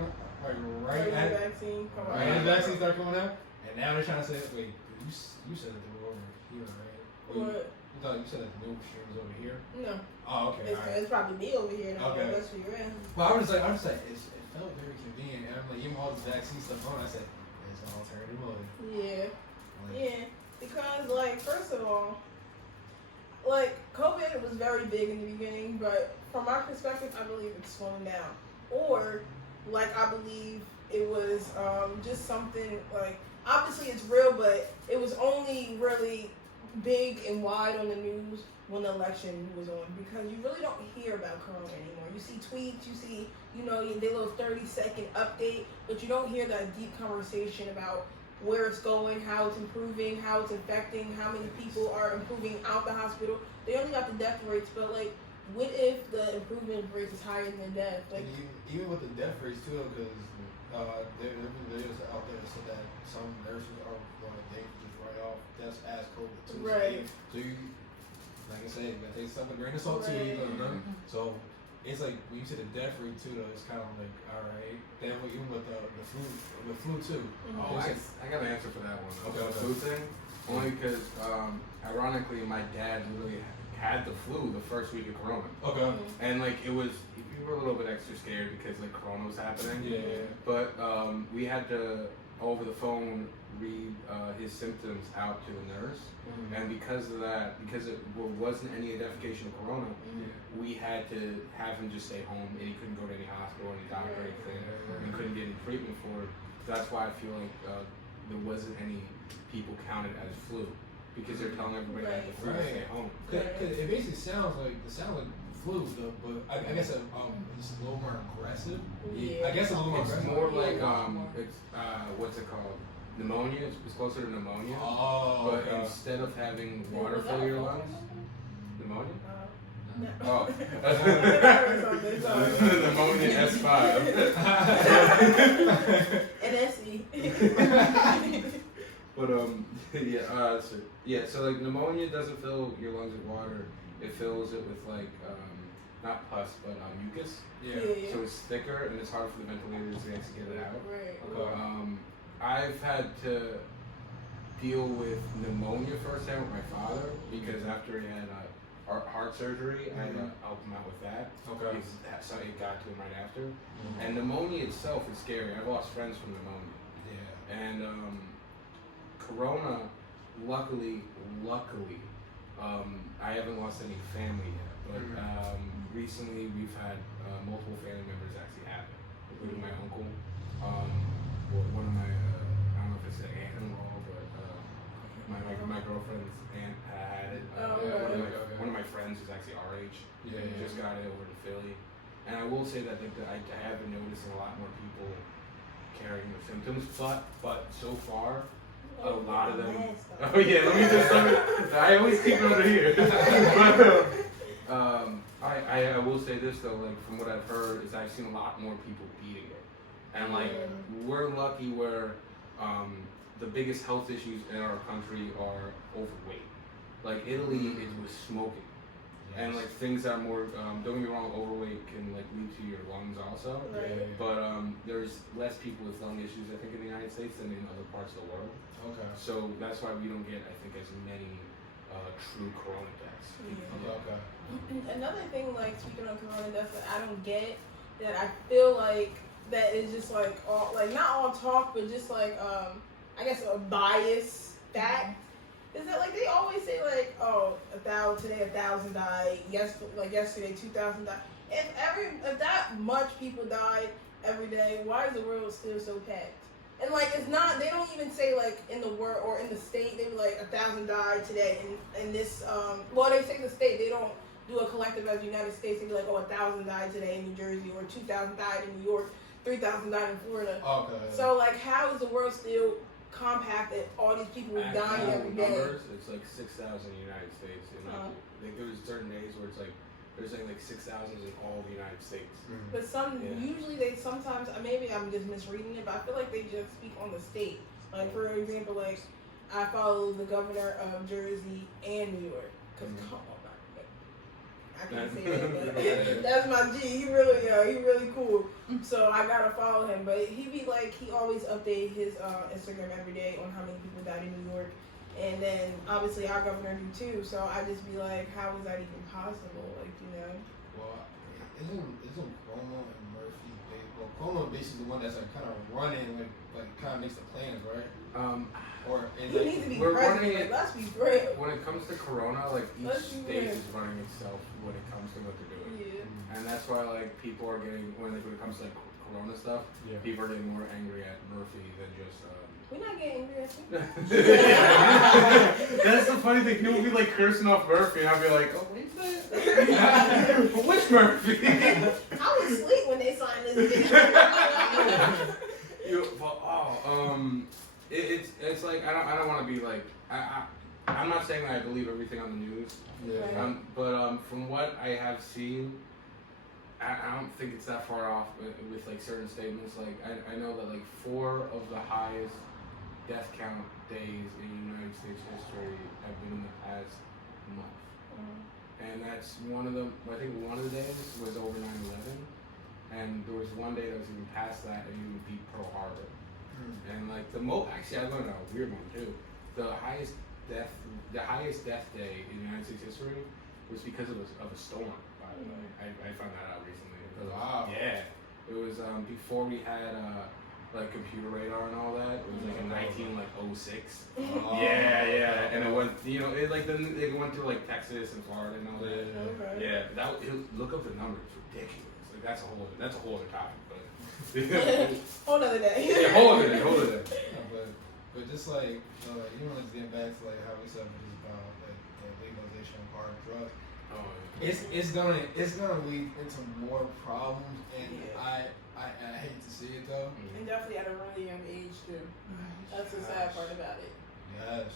right at the vaccine start coming out, and now they're trying to say, wait, you said that they were over here, right? What? You said that the new strain was over here. No. Oh, okay. It's probably me over here. Okay. That's where you're in. Well, I'm just like, it felt very convenient, and I'm like, even all this vaccine stuff on, I said, it's an alternative motive. Yeah, because like first of all, like COVID was very big in the beginning, but from my perspective, I believe it's slowing down. Or like I believe it was just something like obviously it's real, but it was only really big and wide on the news when the election was on because you really don't hear about Corona anymore. You see tweets, you see, their little 30-second update, but you don't hear that deep conversation about where it's going, how it's improving, how it's affecting, how many people are improving out the hospital. They only got the death rates, but like what if the improvement rate is higher than death? Like, even with the death rates too, because there have been videos out there that said that some nurses are they just write off deaths as COVID too. Right. So you, like I said, you gotta take something grain of salt too. You know? So it's like when you see the death rate too, though, it's kind of like all right. Then even with the flu too. Oh, I got an answer for that one. Okay. The flu thing, only because ironically my dad really had the flu the first week of Corona. Okay. And like we were a little bit extra scared because like Corona was happening. Yeah. But we had to over the phone read his symptoms out to a nurse, and because of that, because it wasn't any identification of Corona, we had to have him just stay home, and he couldn't go to any hospital, any doctor, or anything, and couldn't get any treatment for it. That's why I feel like there wasn't any people counted as flu, because they're telling everybody that the flu to stay home. Cause it basically sounds like flu, though, but I guess it's a little more aggressive. Yeah. I guess a little more It's aggressive. more like it's what's it called? Pneumonia. It's closer to pneumonia. Oh. But instead of having water fill your lungs, pneumonia. No. Oh. Something. Pneumonia S5. NSE. But so like pneumonia doesn't fill your lungs with water. It fills it with like not pus but mucus. Yeah. So it's thicker and it's hard for the ventilators to actually get it out. Right. Okay. I've had to deal with pneumonia firsthand with my father because after he had heart surgery, I had to help him out with that. Okay. So it got to him right after. And pneumonia itself is scary. I've lost friends from pneumonia. Yeah. And Corona, luckily, I haven't lost any family yet. But recently we've had multiple family members actually have it, including my uncle. One of my, I don't know if it's an aunt-in-law, but my girlfriend's aunt had it. One of my friends who's actually our age just got it over to Philly. And I will say that I have been noticing a lot more people carrying the symptoms, but so far, a lot of them. Oh yeah, let me just. I always keep it under here. But I will say this though, like from what I've heard, is I've seen a lot more people beating it, and like we're lucky where the biggest health issues in our country are overweight. Like Italy, it was smoking. And like things that are more, don't get me wrong, overweight can like lead to your lungs also. Right. But there's less people with lung issues, I think, in the United States than in other parts of the world. Okay. So that's why we don't get, I think, as many true corona deaths. Okay. Another thing, like speaking of corona deaths, that I don't get, that I feel like that is just like all, like not all talk, but just like I guess a bias fact. Is that like they always say like, oh, 1,000 died. Yesterday 2,000 died. If that much people died every day, why is the world still so packed? And like it's not. They don't even say like in the world or in the state. They be like 1,000 died today in this. Well, they say the state. They don't do a collective as the United States. They be like, oh, 1,000 died today in New Jersey, or 2,000 died in New York, 3,000 died in Florida. Okay. So like, how is the world still compacted? All these people dying every day. Numbers, it's like 6,000 in the United States. And like there's certain days where it's like they're saying like 6,000 in all the United States. But usually they sometimes, maybe I'm just misreading it, but I feel like they just speak on the state. Like for example, like I follow the governor of Jersey and New York. Cause come on, I can't say that, but that's my G. He really cool. So I gotta follow him. But he always update his Instagram every day on how many people died in New York. And then obviously our governor do too. So I just be like, how is that even possible? Like, you know. Well, isn't Cuomo and Murphy? Well, Cuomo basically the one that's like kind of running, like kind of makes the plans, right? He needs to be president. Let's be real. When it comes to Corona, like each state real. is running itself when it comes to what they're doing. Yeah. And that's why like people are getting when it comes to like Corona stuff, people are getting more angry at Murphy than just. We're not getting angry at you. That's the funny thing. People be like cursing off Murphy, and I'll be like, oh, wait a minute. Which Murphy? I was asleep when they signed this deal. It's like I don't want to be like I'm I'm not saying that I believe everything on the news. Yeah. But from what I have seen, I don't think it's that far off with like certain statements. Like I know that like 4 of the highest death count days in United States history have been in the past month. And that's one of them. I think one of the days was over 9/11, and there was one day that was even past that, and even beat Pearl Harbor. And like actually, I learned a weird one too. The highest death day in United States history was because of a storm. By the way, I found that out recently. Wow. Yeah, it was before we had like computer radar and all that. It was like in 1906. Oh. Yeah, and it went, it like then it went through like Texas and Florida and all that. Okay. Yeah, look up the numbers. It's ridiculous. Like that's a whole other topic, but Whole other day. yeah, whole other day. Yeah, but just like even like getting back to like how we said just about like the legalization of hard drugs. Oh, yeah. It's gonna lead into more problems, and Yeah. I hate to see it though. And definitely at a really young age too. That's the sad part about it. Yes.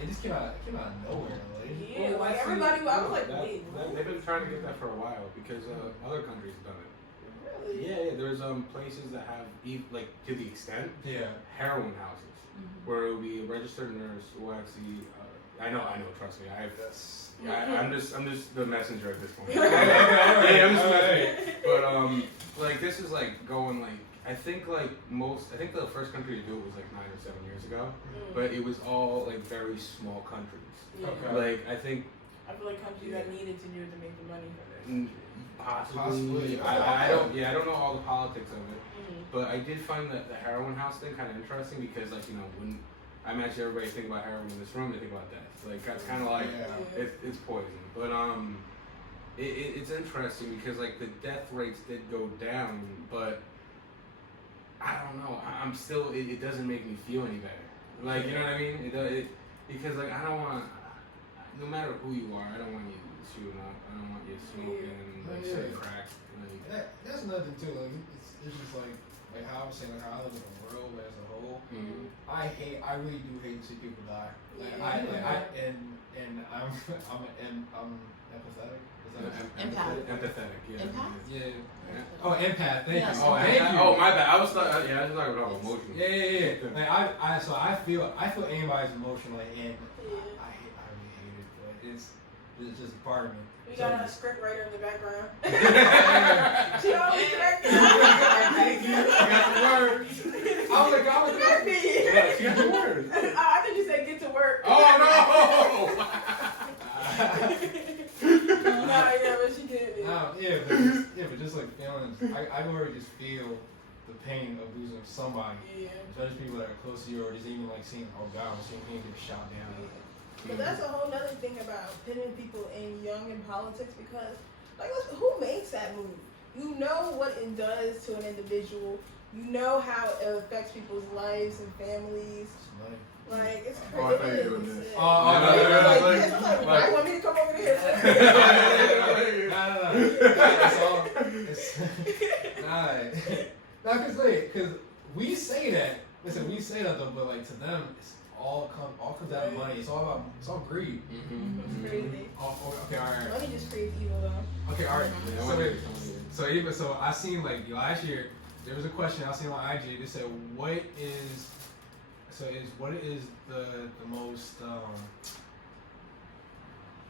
It just came out of nowhere. Yeah, like everybody, I was like, wait, what? They've been trying to get that for a while because other countries have done it. Really? Yeah. There's places that have like to the extent heroin houses where it will be a registered nurse who will actually. I know. Trust me. I'm just the messenger at this point. Yeah, I'm just the messenger. But like this is like going like I think the first country to do it was like 9 or 7 years ago, but it was all like very small countries. Yeah. Okay. Like I think. I feel like countries that needed to do it to make the money for this. Possibly. I don't know all the politics of it, but I did find that the heroin house thing kind of interesting because like when I imagine everybody think about heroin in this room, they think about death. Like that's kind of like it's poison, but it's interesting because like the death rates did go down, but I don't know. I'm still it doesn't make me feel any better. Like you know what I mean? Because like I don't want. No matter who you are, I don't want you shooting up. I don't want you smoking like certain crack. Like, that's another thing too. Like it's just like how I was saying, like how I live in the world as a whole. I really do hate to see people die. Like I'm empathetic. empathetic. Yeah. Empath? Yeah. Oh, empath. Thank Yes. you. Oh, thank you. Oh, my bad. I was talking about emotions. Yeah. Like I feel anybody's emotion, like, and I really hate it, but it's just a part of me. We got a script writer in the background. She always correcting. I got the words. I was like, Yeah, she got the words. I think you said get to work. Oh no! Nah, yeah, but she did. But just like feelings, I already just feel the pain of losing somebody. Yeah. Especially people that are close to you, or just even like seeing, oh God, seeing people get shot down. But that's a whole nother thing about putting people young in politics because, like, who makes that move? You know what it does to an individual. You know how it affects people's lives and families. Like, it's crazy. Oh, I thought you were doing this. I'm like, why you want me to come over here? No, because we say that. Listen, we say that though, but like to them, it's all comes out of money. It's all greed. It's crazy. Okay, all right. Money just creates evil, though. Okay, all right. So I seen like last year there was a question I seen on IG. They said what is the most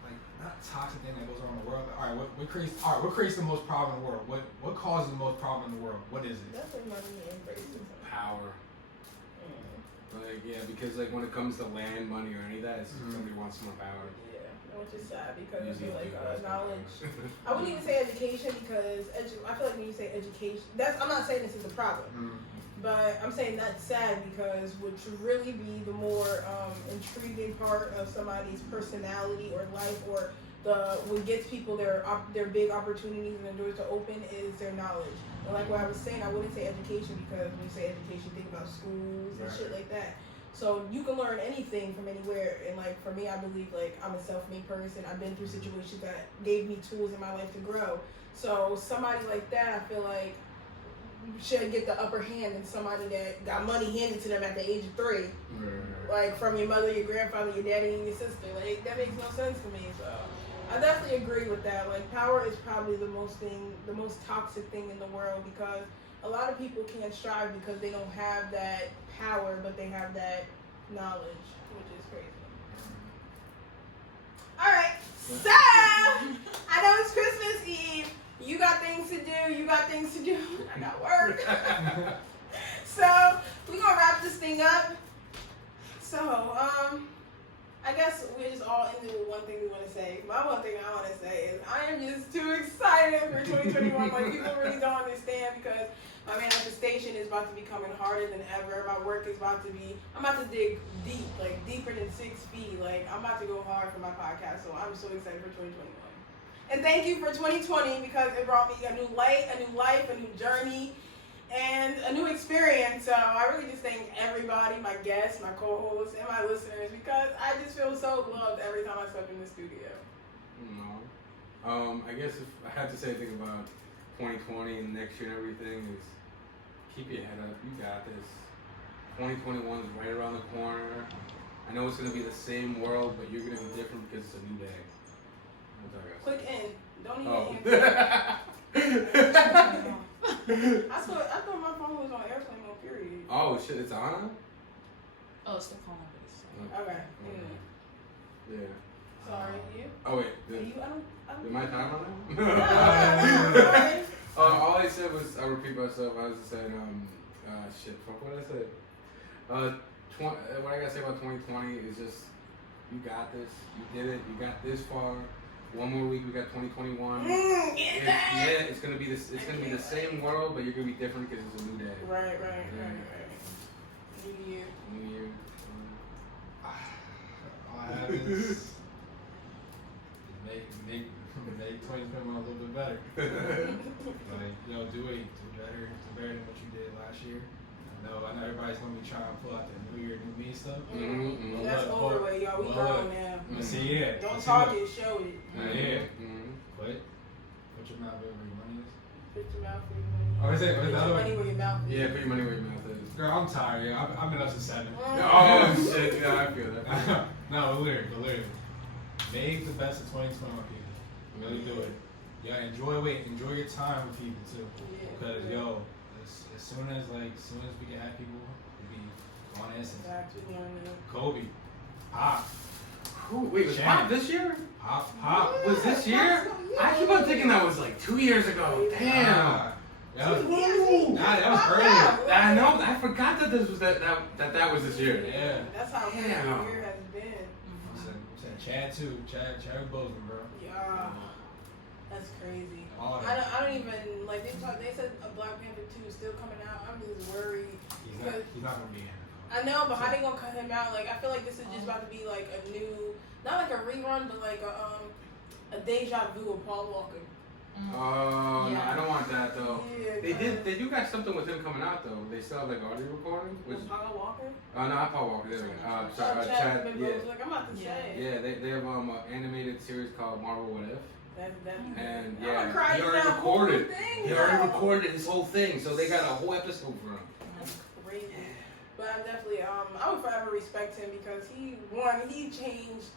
like not toxic thing that goes on in the world. All right, what creates the most problem in the world? What causes the most problem in the world? What is it? Definitely money and racism. Power. Like because like when it comes to land, money, or any of that, it's somebody wants more power. Yeah, which is sad because I feel like knowledge. I wouldn't even say education because I feel like when you say education, I'm not saying this is a problem, but I'm saying that's sad because what should really be the more intriguing part of somebody's personality or life or what gets people their big opportunities and the doors to open is their knowledge. And like what I was saying, I wouldn't say education because when you say education, think about schools and shit like that. So you can learn anything from anywhere. And like for me, I believe like I'm a self-made person. I've been through situations that gave me tools in my life to grow. So somebody like that, I feel like should get the upper hand than somebody that got money handed to them at the age of 3. Like from your mother, your grandfather, your daddy, and your sister. Like that makes no sense to me. So I definitely agree with that. Like power is probably the most toxic thing in the world because a lot of people can't strive because they don't have that power, but they have that knowledge, which is crazy. All right, so I know it's Christmas Eve. You got things to do. You got things to do. I got work. So we're gonna wrap this thing up. So I guess we're just all into one thing we want to say. My one thing I want to say is I am just too excited for 2021. Like people really don't understand because my manifestation is about to be coming harder than ever. My work is about to be. I'm about to dig deep, like deeper than 6 feet. Like I'm about to go hard for my podcast. So I'm so excited for 2021. And thank you for 2020 because it brought me a new light, a new life, a new journey, and a new experience. So I really just thank everybody, my guests, my co-hosts, and my listeners because I just feel so loved every time I step in the studio. I guess if I had to say anything about 2020 and next year and everything is keep your head up. You got this. 2021 is right around the corner. I know it's going to be the same world, but you're going to be different because it's a new day. Click in. Don't even Oh. answer. I thought my phone was on airplane mode, period. Oh, shit, it's on? Oh, it's the calling base. Okay. Yeah. Sorry, you? Oh, wait. Are you? I don't Did my time on it? know. All I said was, I'll repeat myself, I was just saying, shit, fuck what I said. What I gotta say about 2020 is just, you got this, you did it, you got this far. One more week, we got 2021. It's gonna be this. It's gonna be the same world, but you're gonna be different because it's a new day. Right. New year. All I have is make 2021 a little bit better. Like, do better than what you did last year. I know everybody's gonna be trying to pull out the new year, new me stuff. Mm-hmm. That's over with, y'all. We grown now. See, yeah. Don't talk it, show it. Yeah. Mm-hmm. Put your mouth where your money is. Put your mouth where your money is. Oh, is it? Put your money where your mouth is. Yeah, put your money where your mouth is. Girl, I'm tired. Yeah, I've been up since 7. Oh shit! Yeah, I feel that. No, literally. Make the best of 2021, people. Really do it. Yeah, enjoy your time with people too. Because as soon as we can have people, we'll be on essence. Kobe, Pop. Wait, was Pop this year? Pop Was this year? I keep on thinking that was like 2 years ago. Damn. That was earlier. I know. I forgot that this was that was this year. Yeah. That's how crazy the year has been. I'm saying Chad too. Chad Boseman, bro. Yeah. That's crazy. All I don't even like they said a Black Panther 2 is still coming out. I'm just worried. He's not gonna be in it. I know, but how they gonna cut him out? Like I feel like this is just about to be like a new, not like a rerun, but like a deja vu of Paul Walker. Oh no, I don't want that though. Yeah, They do got something with him coming out though. They still have like audio recording. Paul Walker? No, not Paul Walker. There we go. Sorry, Chad. Chad. Yeah. Like, I'm about to say. Yeah, they have an animated series called Marvel What If. And yeah, he already recorded. He already recorded his whole thing, so they got a whole episode for him. That's crazy. But I definitely, I would forever respect him because he changed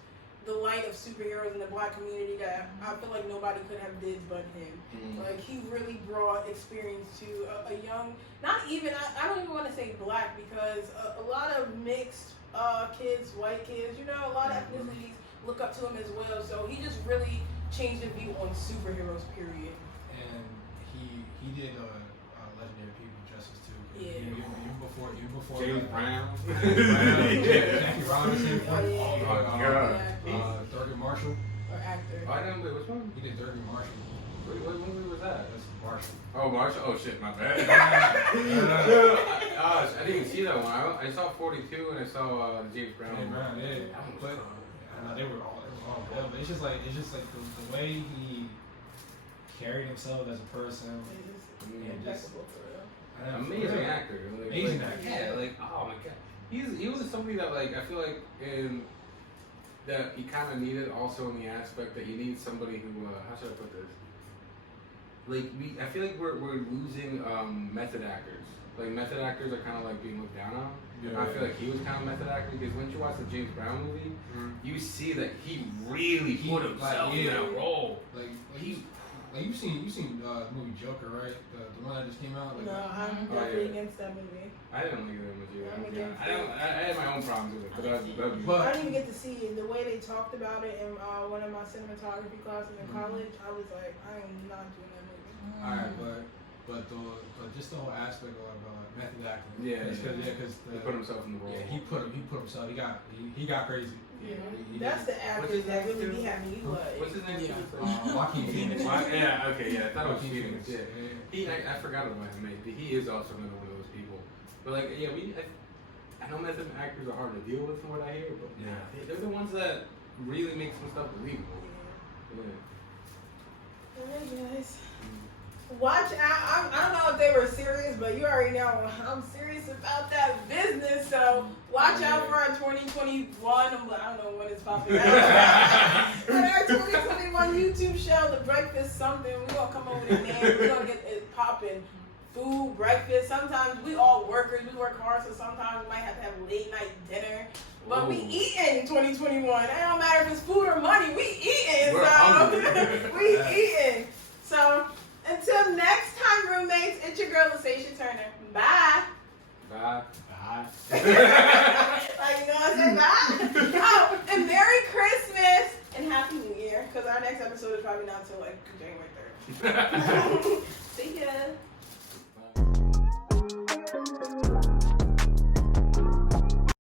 the light of superheroes in the Black community that I feel like nobody could have did but him. Like he really brought experience to a young, not even, I don't even want to say Black because a lot of mixed kids, white kids, a lot of ethnicities look up to him as well. So he just really changed the view on superheroes, period. And he did legendary people justice too. Yeah. Even before James Brown. Jackie Robinson. God. Thurgood Marshall. Or actor. I didn't wait. Which one? He did Thurgood Marshall. What movie was that? That's Marshall. Oh, Marshall. Oh shit, my bad. I didn't even see that one. I saw 42 and I saw James Brown. James Brown, yeah. That one was But I know they were all good. But it's just like the way he carried himself as a person. Impeccable for real. Amazing actor. Amazing actor. Yeah, oh my god. He was somebody that I feel like that he kind of needed also in the aspect that you need somebody who how should I put this? I feel like we're losing method actors. Like method actors are kind of like being looked down on. Yeah. I feel like he was kind of method actor because when you watch the James Brown movie, you see that he really put himself in that role. You've seen the movie Joker, right? The one that just came out. No, I'm definitely against that movie. I didn't like that much either. I'm against I had my own problems with it, but I didn't even get to see it. The way they talked about it in one of my cinematography classes in college, I was like, I am not doing that movie. Alright, but just the whole aspect of method acting. Yeah, because he put himself in the role. Yeah, he put himself. He got crazy. Yeah. He That's did. the actors that really be having you like. What's his name? Joaquin Phoenix. Yeah, okay, yeah, I thought it was Phoenix. Yeah. I forgot about him, mate. He is also another one of those people. But like, yeah, I know method actors are hard to deal with from what I hear, but they're the ones that really make some stuff believable. Yeah. Alright, guys. Watch out. I don't know if they were serious, but you already know I'm serious about that business. So watch out for our 2021. I don't know when it's popping out. But our 2021 YouTube show, The Breakfast Something. We're going to come over with a name. We're going to get it popping. Food, breakfast. Sometimes we all workers. We work hard, so sometimes we might have to have late night dinner. But we eating in 2021. It don't matter if it's food or money. We eating. We're hungry. We eating. So until next time, roommates, it's your girl LaSasha Turner. Bye. Bye. Like, you know what I'm saying? Bye. Oh, and Merry Christmas and Happy New Year, because our next episode is probably not until like January 3rd.